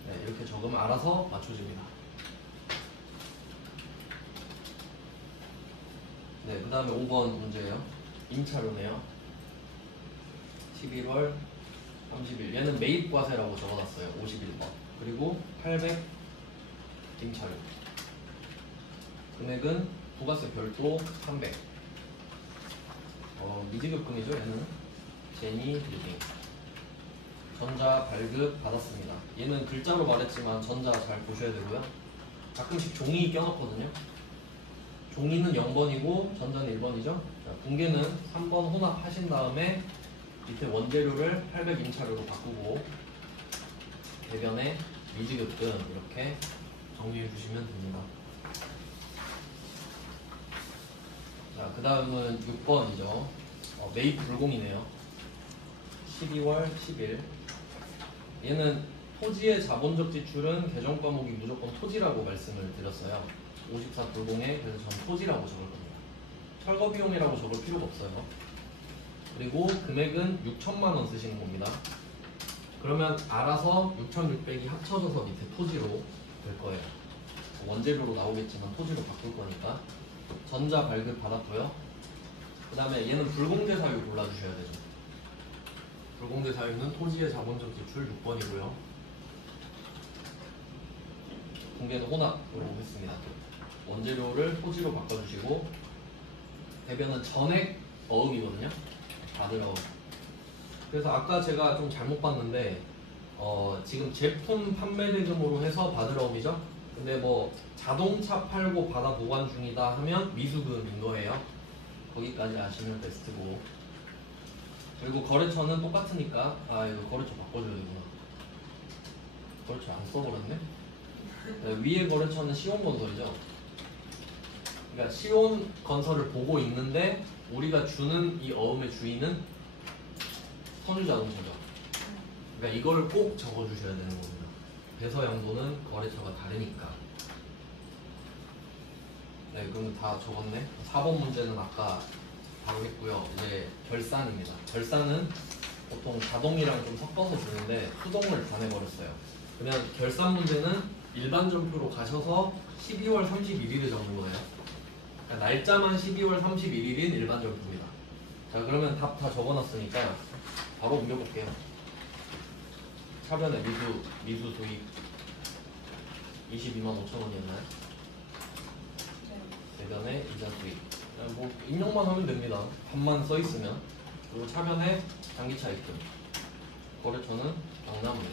네, 이렇게 적으면 알아서 맞춰집니다. 네, 그 다음에 5번 문제예요. 임차료네요. 11월 30일. 얘는 매입과세라고 적어놨어요. 51번. 그리고 800 임차료. 금액은 부가세 별도 300. 미지급금이죠. 얘는 제니 리딩. 전자 발급 받았습니다. 얘는 글자로 말했지만 전자 잘 보셔야 되고요. 가끔씩 종이 껴놓거든요. 종이는 0번이고 전자는 1번이죠. 자, 공개는 3번 혼합하신 다음에 밑에 원재료를 800 임차료로 바꾸고 대변에 미지급금 이렇게 정리해 주시면 됩니다. 자, 그 다음은 6번이죠. 매입 불공이네요. 12월 10일. 얘는 토지의 자본적 지출은 개정 과목이 무조건 토지라고 말씀을 드렸어요. 54 불공에 그래서 전 토지라고 적을 겁니다. 철거 비용이라고 적을 필요가 없어요. 그리고 금액은 6천만 원 쓰시는 겁니다. 그러면 알아서 6,600이 합쳐져서 밑에 토지로 될 거예요. 원재료로 나오겠지만 토지로 바꿀 거니까. 전자 발급 받았고요. 그 다음에 얘는 불공제 사유 골라주셔야 되죠. 불공제 사유는 토지의 자본적 지출 6번이고요. 공개는 혼합으로 했습니다. 원재료를 토지로 바꿔주시고 대변은 전액 어음이거든요. 받을 어음. 그래서 아까 제가 좀 잘못 봤는데 지금 제품 판매 대금으로 해서 받을 어음이죠. 근데 뭐 자동차 팔고 받아 보관 중이다 하면 미수금인 거예요. 거기까지 아시면 베스트고. 그리고 거래처는 똑같으니까 이거 거래처 바꿔줘야 되구나. 거래처 안 써버렸네. 네, 위에 거래처는 시온건설이죠. 그러니까 시온건설을 보고 있는데 우리가 주는 이 어음의 주인은 선유자동차죠. 그러니까 이걸 꼭 적어주셔야 되는 겁니다. 배서양도는 거래처가 다르니까. 네, 그럼 다 적었네. 4번 문제는 아까 바로 했고요. 이제 결산입니다. 결산은 보통 자동이랑 좀 섞어서 주는데 수동을 다 내버렸어요. 그러면 결산 문제는 일반 점표로 가셔서 12월 31일에 적는 거예요. 그러니까 날짜만 12월 31일인 일반 점표입니다. 자, 그러면 답 다 적어놨으니까 바로 옮겨볼게요. 차변에 미수 수익 22만 5천 원이었나요? 대변에 이자 수익. 그냥 뭐 입력만 하면 됩니다. 답만 써 있으면. 그리고 차변에 장기차 입금. 거래처는 경남은행.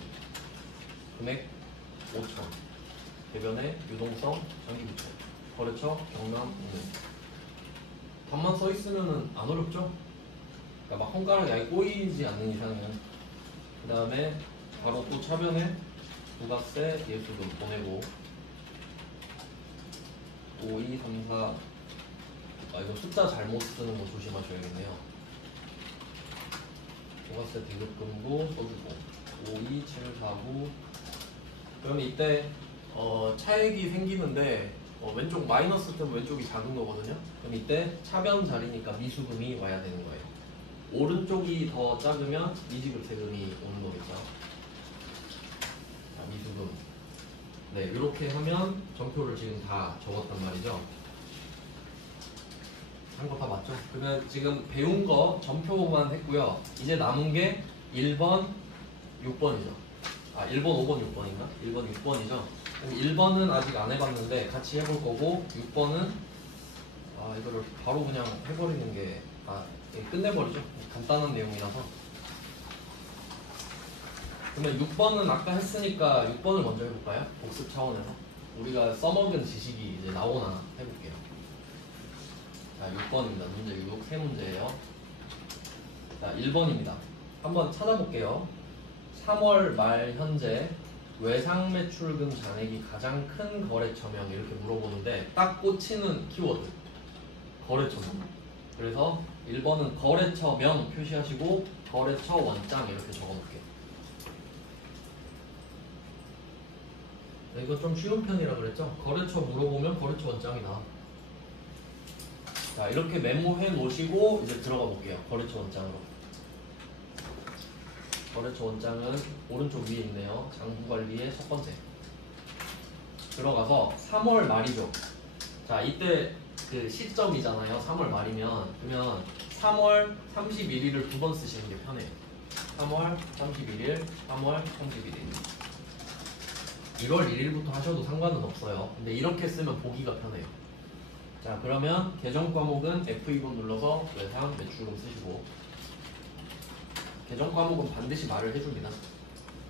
금액 5천. 대변에 유동성 장기부채. 거래처 경남은행. 답만 써 있으면은 안 어렵죠? 그러니까 막 손가락이 아예 꼬이지 않는 이상은. 그 다음에 바로 또 차변에 부가세 예수금 보내고 5, 2, 3, 4. 이거 숫자 잘못 쓰는 거 조심하셔야겠네요. 부가세 대급금고 써주고 5, 2, 7, 4, 9. 그러면 이때 차액이 생기는데 왼쪽 마이너스 때문에 왼쪽이 작은 거거든요. 그럼 이때 차변 자리니까 미수금이 와야 되는 거예요. 오른쪽이 더 작으면 미지급 세금이 오는 거겠죠. 자, 미수금. 네, 이렇게 하면 전표를 지금 다 적었단 말이죠. 한 거 다 맞죠? 그러면 지금 배운 거 전표만 했고요. 이제 남은 게 1번, 6번이죠. 1번, 5번, 6번인가? 1번, 6번이죠. 1번은 아직 안 해봤는데 같이 해볼 거고 6번은 이거를 바로 그냥 해버리는 게 끝내버리죠. 간단한 내용이라서. 그러면 6번은 아까 했으니까 6번을 먼저 해볼까요? 복습 차원에서 우리가 써먹은 지식이 이제 나오나 해볼게요. 자, 6번입니다. 문제 6, 세 문제예요. 자, 1번입니다. 한번 찾아볼게요. 3월 말 현재 외상매출금 잔액이 가장 큰 거래처명 이렇게 물어보는데 딱 꽂히는 키워드 거래처명. 그래서 1번은 거래처명 표시하시고 거래처 원장 이렇게 적어놓을게요. 이거 좀 쉬운 편이라 그랬죠? 거래처 물어보면 거래처 원장이다. 자, 이렇게 메모해 놓으시고 이제 들어가 볼게요. 거래처 원장으로. 거래처 원장은 오른쪽 위에 있네요. 장부관리의 첫 번째. 들어가서 3월 말이죠. 자, 이때 그 시점이잖아요. 3월 말이면. 그러면 3월 31일을 두 번 쓰시는 게 편해요. 3월 31일, 3월 31일. 1월 1일부터 하셔도 상관은 없어요. 근데 이렇게 쓰면 보기가 편해요. 자, 그러면 계정 과목은 F2번 눌러서 외상 매출금 쓰시고 계정 과목은 반드시 말을 해줍니다.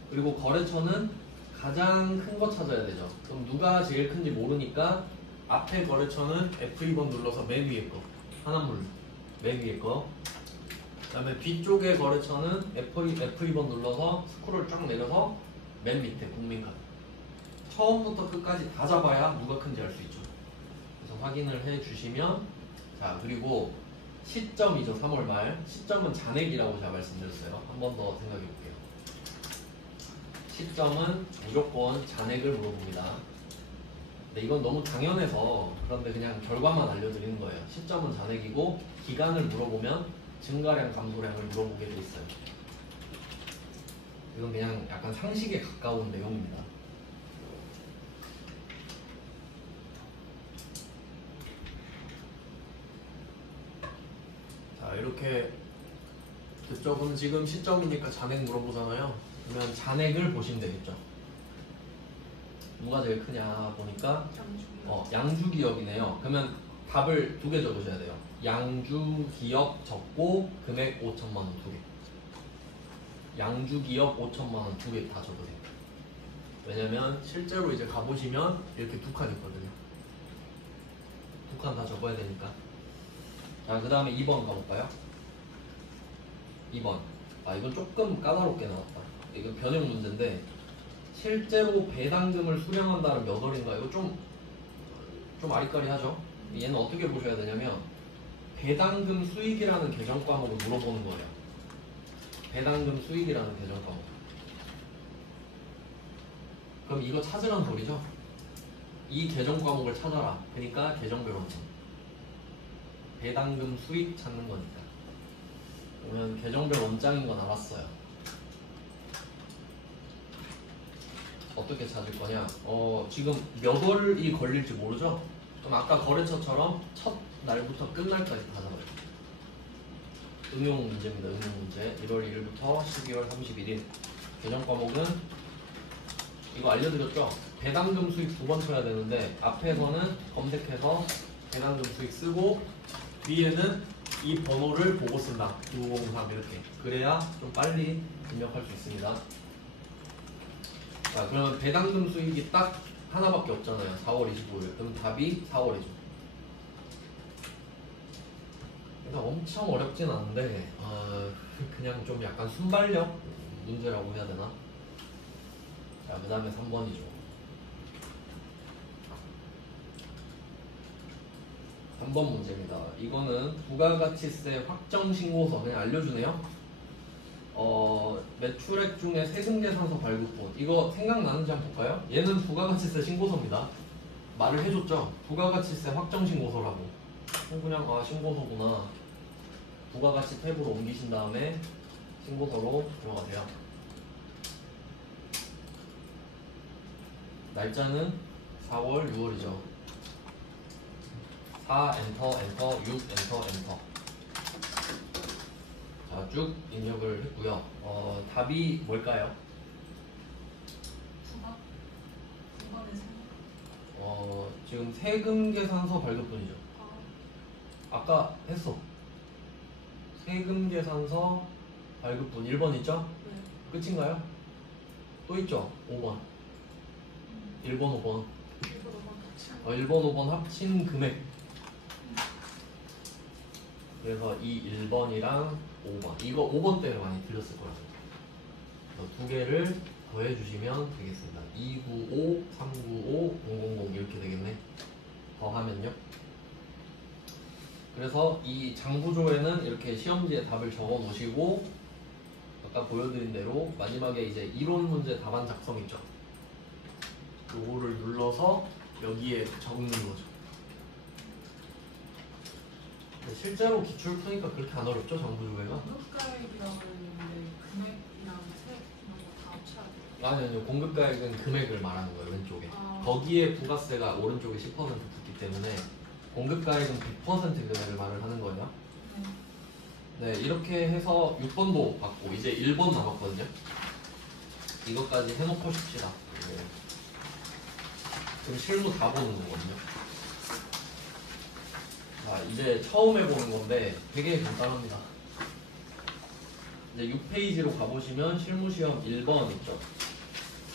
그리고 거래처는 가장 큰 거 찾아야 되죠. 그럼 누가 제일 큰지 모르니까 앞에 거래처는 F2번 눌러서 맨 위에 거 하나물 맨 위에 거. 그 다음에 뒤쪽에 거래처는 F2번 눌러서 스크롤 쫙 내려서 맨 밑에 국민카드. 처음부터 끝까지 다 잡아야 누가 큰지 알 수 있죠. 그래서 확인을 해주시면, 자, 그리고 시점이죠. 3월 말. 시점은 잔액이라고 제가 말씀드렸어요. 한 번 더 생각해 볼게요. 시점은 무조건 잔액을 물어봅니다. 근데 이건 너무 당연해서 그런데 그냥 결과만 알려드리는 거예요. 시점은 잔액이고 기간을 물어보면 증가량, 감소량을 물어보게 돼 있어요. 이건 그냥 약간 상식에 가까운 내용입니다. 자, 이렇게 됐죠? 그럼 지금 시점이니까 잔액 물어보잖아요. 그러면 잔액을 보시면 되겠죠. 누가 제일 크냐 보니까 양주기업이네요. 그러면 답을 두 개 적으셔야 돼요. 양주기업 적고 금액 5천만 원 두 개. 양주기업 5천만 원 두 개 다 적으세요. 왜냐면 실제로 이제 가보시면 이렇게 두 칸 있거든요. 두 칸 다 적어야 되니까. 자, 그 다음에 2번 가볼까요? 2번. 이건 조금 까다롭게 나왔다. 이건 변형 문제인데 실제로 배당금을 수령한다는 몇 월인가? 이거 좀 아리까리하죠? 얘는 어떻게 보셔야 되냐면 배당금 수익이라는 계정 과목을 물어보는 거예요. 배당금 수익이라는 계정 과목. 그럼 이거 찾으란 소리죠? 이 계정 과목을 찾아라. 그러니까 계정별 원점. 배당금 수익 찾는 거니까. 그러면 계정별 원장인 건 알았어요. 어떻게 찾을 거냐? 지금 몇 월이 걸릴지 모르죠? 그럼 아까 거래처처럼 첫 날부터 끝날까지 다 잡아요. 응용 문제입니다. 응용 문제. 1월 1일부터 12월 31일. 계정 과목은 이거 알려드렸죠? 배당금 수익 두 번 쳐야 되는데 앞에서는 검색해서 배당금 수익 쓰고 위에는 이 번호를 보고 쓴다. 903 이렇게. 그래야 좀 빨리 입력할 수 있습니다. 자, 그러면 배당금 수익이 딱 하나밖에 없잖아요. 4월 25일. 그럼 답이 4월이죠. 일단 엄청 어렵진 않은데 그냥 좀 약간 순발력 문제라고 해야 되나? 자, 그 다음에 3번이죠. 3번 문제입니다. 이거는 부가가치세 확정신고서 그냥 알려주네요. 매출액 중에 세금계산서 발급본 이거 생각나는지 한번 볼까요? 얘는 부가가치세 신고서입니다. 말을 해줬죠? 부가가치세 확정신고서라고. 그냥 신고서구나. 부가가치 탭으로 옮기신 다음에 신고서로 들어가세요. 날짜는 4월 6월이죠. 4 엔터 엔터 6 엔터 엔터. 자, 쭉 입력을 했고요. 답이 뭘까요? 9번에 세. 지금 세금계산서 발급분이죠. 아까 했어. 세금계산서 발급분 1번 있죠? 네. 끝인가요? 또 있죠? 5번. 1번, 5번. 1번, 5번 합친 금액. 그래서 이 1번이랑 5번. 이거 5번 때문에 많이 들렸을 거예요. 두 개를 더해주시면 되겠습니다. 295, 395, 000 이렇게 되겠네. 더하면요. 그래서 이 장부조에는 이렇게 시험지에 답을 적어 놓으시고 아까 보여드린 대로 마지막에 이제 이론 문제 답안 작성 있죠. 요거를 눌러서 여기에 적는 거죠. 실제로 기출 푸니까 그렇게 안 어렵죠, 장부조회가? 공급가액이라고 했는데 금액이랑 세액 이런 거 다 합쳐야 돼요. 아니요, 공급가액은 금액을 말하는 거예요, 왼쪽에. 아. 거기에 부가세가 오른쪽에 10% 붙기 때문에 공급가액은 100% 금액을 말을 하는 거예요. 네. 네, 이렇게 해서 6번도 받고 이제 1번 남았거든요. 이것까지 해놓고 싶시다. 네. 지금 실무 다 보는 거거든요. 자, 이제 처음 해보는 건데 되게 간단합니다. 이제 6페이지로 가보시면 실무시험 1번 있죠.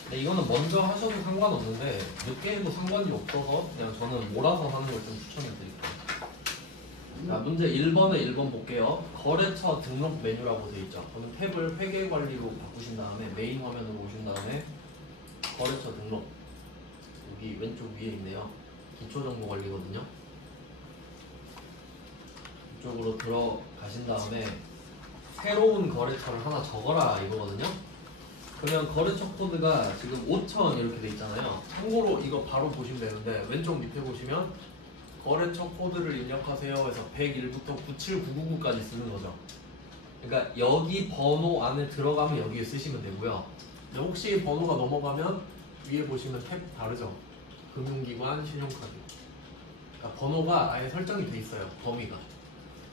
근데 이거는 먼저 하셔도 상관없는데 늦게 해도 상관이 없어서 그냥 저는 몰아서 하는 걸 좀 추천해 드릴게요. 자, 문제 1번에 1번 볼게요. 거래처 등록 메뉴라고 되어 있죠. 그러면 탭을 회계관리로 바꾸신 다음에 메인 화면으로 오신 다음에 거래처 등록 여기 왼쪽 위에 있네요. 기초정보관리거든요. 이쪽으로 들어가신 다음에 새로운 거래처를 하나 적어라 이거거든요. 그러면 거래처 코드가 지금 5000 이렇게 돼 있잖아요. 참고로 이거 바로 보시면 되는데 왼쪽 밑에 보시면 거래처 코드를 입력하세요 해서 101부터 97999까지 쓰는 거죠. 그러니까 여기 번호 안에 들어가면 여기에 쓰시면 되고요. 근데 혹시 번호가 넘어가면 위에 보시면 탭 다르죠. 금융기관, 신용카드. 그러니까 번호가 아예 설정이 돼 있어요. 범위가.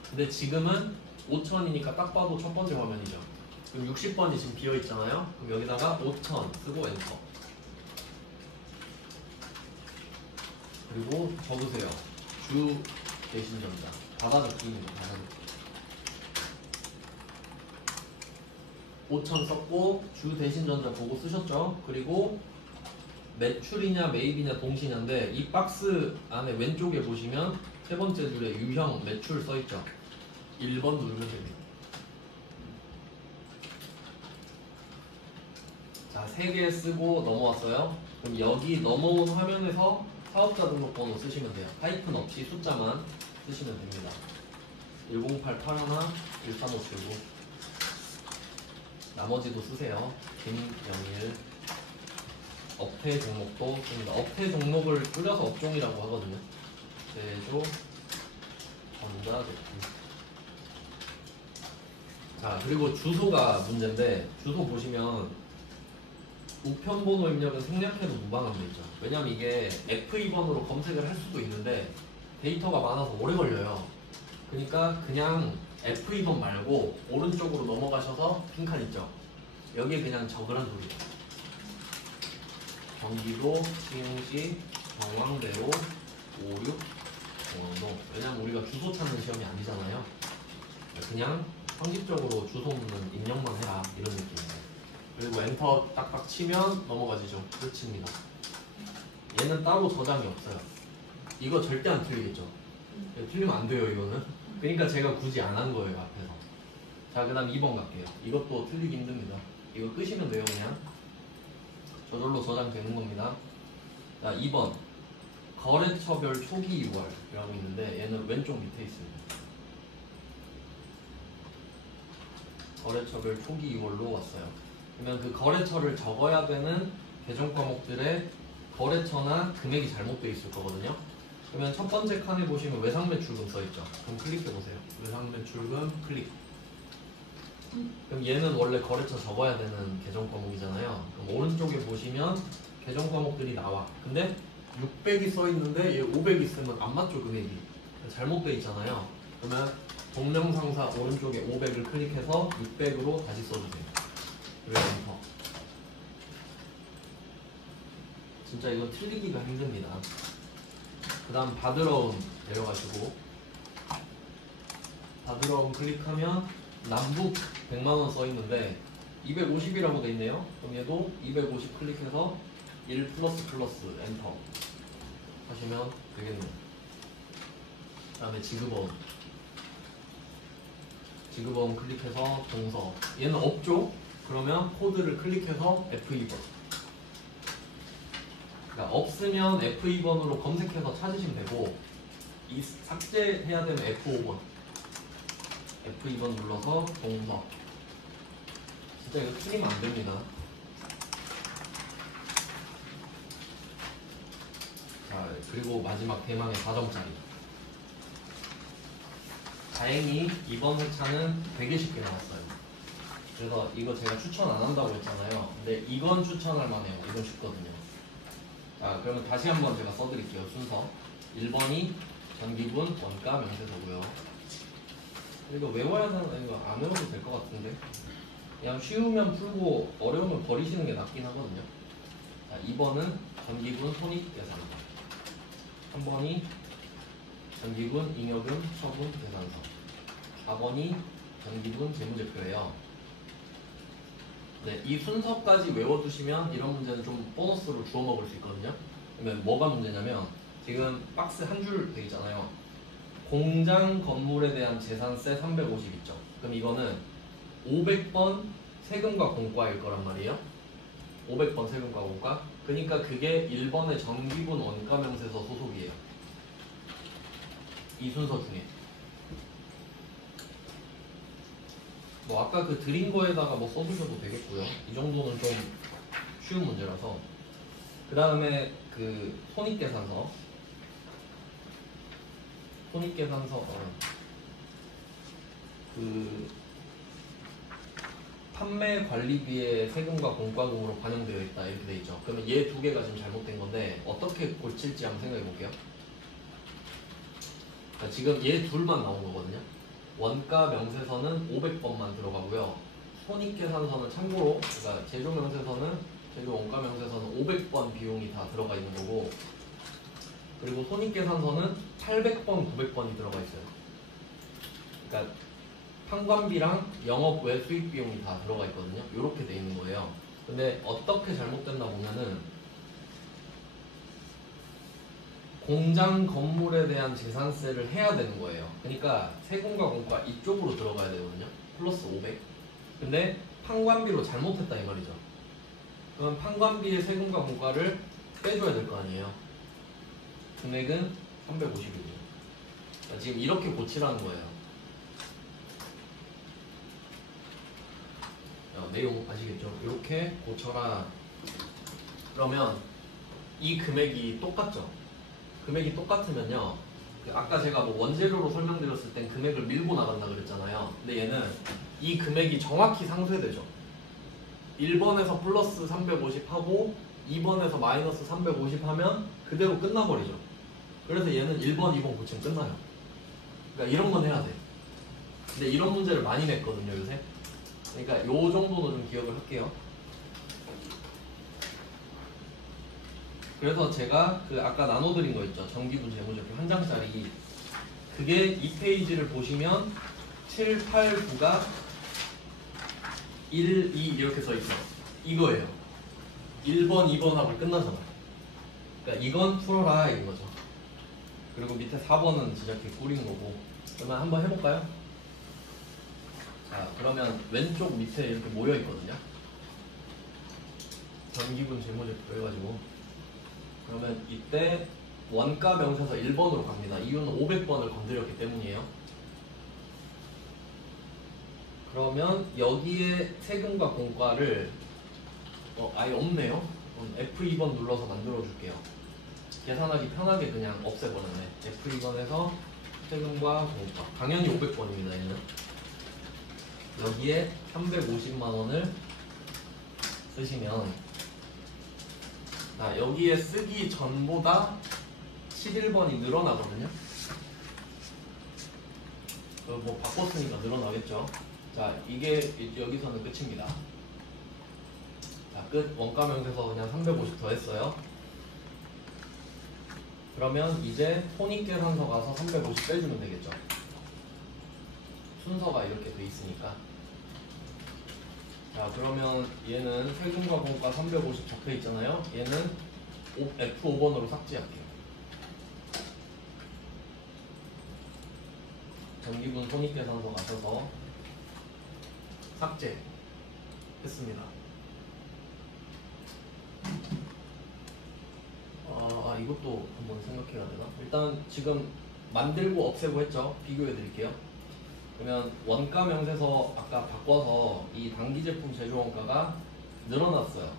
근데 지금은 5000이니까 딱 봐도 첫 번째 화면이죠. 그럼 60번이 지금 비어 있잖아요. 그럼 여기다가 5000 쓰고 엔터. 그리고 적으세요. 주 대신 전자. 받아 적기입니다. 받아 적기. 5000 썼고 주 대신 전자 보고 쓰셨죠. 그리고 매출이냐 매입이냐 동시냐인데 이 박스 안에 왼쪽에 보시면 세 번째 줄에 유형 매출 써있죠. 1번 누르면 됩니다. 자, 3개 쓰고 넘어왔어요. 그럼 여기 넘어온 화면에서 사업자 등록번호 쓰시면 돼요. 하이픈 없이 숫자만 쓰시면 됩니다. 1088 13579 나머지도 쓰세요. 김영일 업태 종목도 씁니다. 업태 종목을 줄여서 업종이라고 하거든요. 제조 전자제품. 자, 그리고 주소가 문제인데 주소 보시면 우편번호 입력은 생략해도 무방한 데 있죠. 왜냐면 이게 F2번으로 검색을 할 수도 있는데 데이터가 많아서 오래 걸려요. 그러니까 그냥 F2번 말고 오른쪽으로 넘어가셔서 빈칸 있죠. 여기에 그냥 적으란 소리예요. 경기도 시흥시 경왕대로 56 공항동. 왜냐면 우리가 주소 찾는 시험이 아니잖아요. 그냥 상식적으로 주소는 입력만 해라 이런 느낌이에요. 그리고 엔터 딱딱 치면 넘어가지죠. 끝입니다. 얘는 따로 저장이 없어요. 이거 절대 안 틀리겠죠. 틀리면 안 돼요 이거는. 그러니까 제가 굳이 안 한 거예요 앞에서. 자, 그 다음 2번 갈게요. 이것도 틀리기 힘듭니다. 이거 끄시면 돼요. 그냥 저절로 저장되는 겁니다. 자, 2번 거래처별 초기 2월이라고 있는데 얘는 왼쪽 밑에 있습니다. 거래처별 초기 2월로 왔어요. 그러면 그 거래처를 적어야 되는 계정 과목들의 거래처나 금액이 잘못되어 있을 거거든요. 그러면 첫 번째 칸에 보시면 외상매출금 써있죠. 그럼 클릭해보세요. 외상매출금 클릭. 그럼 얘는 원래 거래처 적어야 되는 계정 과목이잖아요. 그럼 오른쪽에 보시면 계정 과목들이 나와. 근데 600이 써있는데 얘 500 있으면 안 맞죠, 금액이. 잘못되어 있잖아요. 그러면 동명상사 오른쪽에 500을 클릭해서 600으로 다시 써주세요. 그리고 엔터. 진짜 이건 틀리기가 힘듭니다. 그 다음 바드러운 내려가시고 바드러운 클릭하면 남북 100만원 써있는데 250이라고 돼 있네요. 그럼 얘도 250 클릭해서 1 플러스 엔터 하시면 되겠네요. 그 다음에 지급원 클릭해서 동서. 얘는 없죠? 그러면 코드를 클릭해서 F2번. 그러니까 없으면 F2번으로 검색해서 찾으시면 되고, 이 삭제해야 되면 F5번. F2번 눌러서 동서. 진짜 이거 틀리면 안 됩니다. 자, 그리고 마지막 대망의 4점짜리. 다행히 이번 회차는 되게 쉽게 나왔어요. 그래서 이거 제가 추천 안 한다고 했잖아요. 근데 이건 추천할 만해요. 이건 쉽거든요. 자, 그러면 다시 한번 제가 써드릴게요. 순서 1번이 전기분 원가 명세서고요. 이거 외워야 하는, 이거 안 외워도 될 것 같은데 그냥 쉬우면 풀고 어려우면 버리시는 게 낫긴 하거든요. 자, 2번은 전기분 손익계산서, 3번이 전기분 잉여금 처분 계산서, 4번이 전기분 재무제표예요. 네, 이 순서까지 외워두시면 이런 문제는 좀 보너스로 주워 먹을 수 있거든요. 그러면 뭐가 문제냐면 지금 박스 한 줄 돼 있잖아요. 공장 건물에 대한 재산세 350 있죠. 그럼 이거는 500번 세금과 공과일 거란 말이에요. 500번 세금과 공과. 그러니까 그게 1번의 전기분 원가명세서 소속이에요. 이 순서 중에. 뭐 아까 그 드린 거에다가 뭐 써주셔도 되겠고요. 이 정도는 좀 쉬운 문제라서. 그 다음에 그 손익계산서. 그 판매 관리비에 세금과 공과금으로 반영되어 있다 이렇게 돼 있죠. 그러면 얘 두 개가 지금 잘못된 건데 어떻게 고칠지 한번 생각해 볼게요. 그러니까 지금 얘 둘만 나온 거거든요. 원가 명세서는 500번만 들어가고요. 손익계산서는 참고로, 그러니까 제조 명세서는 제조 원가 명세서는 500번 비용이 다 들어가 있는 거고, 그리고 손익계산서는 800번, 900번이 들어가 있어요. 그러니까 판관비랑 영업 외 수익 비용이 다 들어가 있거든요. 이렇게 돼 있는 거예요. 근데 어떻게 잘못됐나 보면은 공장 건물에 대한 재산세를 해야 되는 거예요. 그러니까 세금과 공과 이쪽으로 들어가야 되거든요. 플러스 500. 근데 판관비로 잘못했다 이 말이죠. 그럼 판관비의 세금과 공과를 빼줘야 될 거 아니에요. 금액은 350이고요. 그러니까 지금 이렇게 고치라는 거예요. 내용 아시겠죠? 이렇게 고쳐라. 그러면 이 금액이 똑같죠? 금액이 똑같으면요, 아까 제가 뭐 원재료로 설명드렸을 땐 금액을 밀고 나간다 그랬잖아요. 근데 얘는 이 금액이 정확히 상쇄되죠. 1번에서 플러스 350 하고 2번에서 마이너스 350 하면 그대로 끝나버리죠. 그래서 얘는 1번, 2번 고치면 끝나요. 그러니까 이런 건 해야 돼. 근데 이런 문제를 많이 냈거든요 요새. 그러니까 요 정도는 좀 기억을 할게요. 그래서 제가 그 아까 나눠드린 거 있죠. 정기분 재무제표 한 장짜리. 그게 이 페이지를 보시면 7, 8, 9가 1, 2 이렇게 써있죠. 이거예요. 1번, 2번 하고 끝나잖아. 그러니까 이건 풀어라 이거죠. 그리고 밑에 4번은 진짜 개꿀인 거고. 그러면 한번 해볼까요? 자, 그러면 왼쪽 밑에 이렇게 모여 있거든요. 전기분 재무제표 해가지고 그러면 이때 원가 명세서 1번으로 갑니다. 이유는 500번을 건드렸기 때문이에요. 그러면 여기에 세금과 공과를 아예 없네요. 그럼 F2번 눌러서 만들어 줄게요. 계산하기 편하게 그냥 없애버렸네. F2번에서 세금과 공과 당연히 500번입니다. 얘는 여기에 350만 원을 쓰시면 여기에 쓰기 전보다 11번이 늘어나거든요. 뭐 바꿨으니까 늘어나겠죠. 자, 이게 여기서는 끝입니다. 자, 끝. 원가 명세서 그냥 350 더했어요. 그러면 이제 손익계산서 가서 350 빼주면 되겠죠. 순서가 이렇게 돼 있으니까. 자, 그러면 얘는 세금과 공과 350 적혀 있잖아요. 얘는 F5번으로 삭제할게요. 전기분 손익계산서 가셔서 삭제 했습니다. 이것도 한번 생각해야 되나? 일단 지금 만들고 없애고 했죠. 비교해 드릴게요. 그러면 원가 명세서 아까 바꿔서 이 단기 제품 제조 원가가 늘어났어요.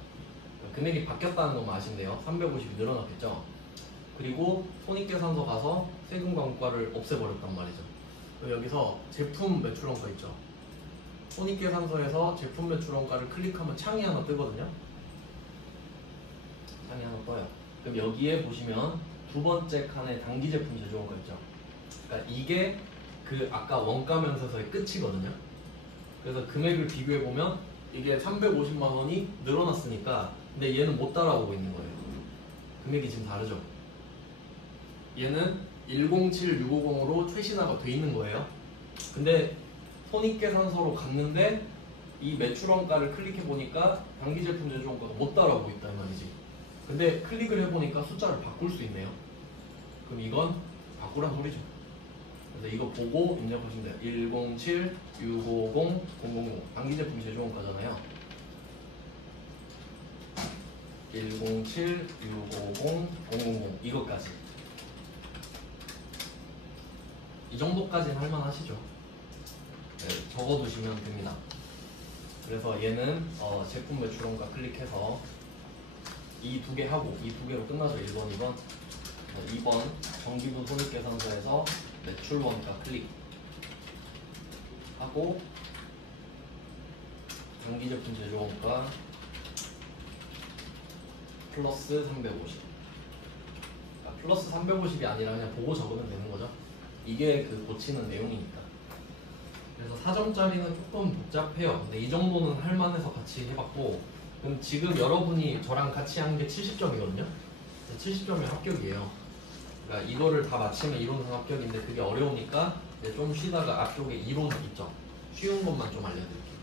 금액이 바뀌었다는 것만 아신대요. 350이 늘어났겠죠. 그리고 손익계산서 가서 세금과 공과를 없애버렸단 말이죠. 그럼 여기서 제품 매출원가 있죠. 손익계산서에서 제품 매출원가를 클릭하면 창이 하나 뜨거든요. 창이 하나 떠요. 그럼 여기에 보시면 두 번째 칸에 단기 제품 제조원가 있죠. 그러니까 이게 그 아까 원가 명세서의 끝이거든요. 그래서 금액을 비교해 보면 이게 350만 원이 늘어났으니까 근데 얘는 못 따라오고 있는 거예요. 금액이 지금 다르죠. 얘는 107650으로 최신화가 돼 있는 거예요. 근데 손익계산서로 갔는데 이 매출원가를 클릭해 보니까 단기 제품 제조원가가 못 따라오고 있다 이 말이지. 근데 클릭을 해보니까 숫자를 바꿀 수 있네요. 그럼 이건 바꾸란 소리죠. 그래서 이거 보고 입력하시면 돼요. 107, 650, 000 단기 제품 제조원가잖아요. 107, 650, 000 이것까지. 이 정도까지는 할만하시죠. 네, 적어두시면 됩니다. 그래서 얘는 제품 매출원가 클릭해서 이 두 개 하고 이 두 개로 끝나죠. 1번, 2번. 2번 정기분 손익계산서에서 매출원가 클릭 하고 단기 제품 제조원가 플러스 350. 그러니까 플러스 350이 아니라 그냥 보고 적으면 되는 거죠. 이게 그 고치는 내용이니까. 그래서 4점짜리는 조금 복잡해요. 근데 이 정도는 할만해서 같이 해봤고, 그럼 지금 여러분이 저랑 같이 한 게 70점이거든요. 70점이 합격이에요. 그러니까 이거를 다 마치면 이론상 합격인데 그게 어려우니까 좀 쉬다가 앞쪽에 이론은 있죠. 쉬운 것만 좀 알려드릴게요.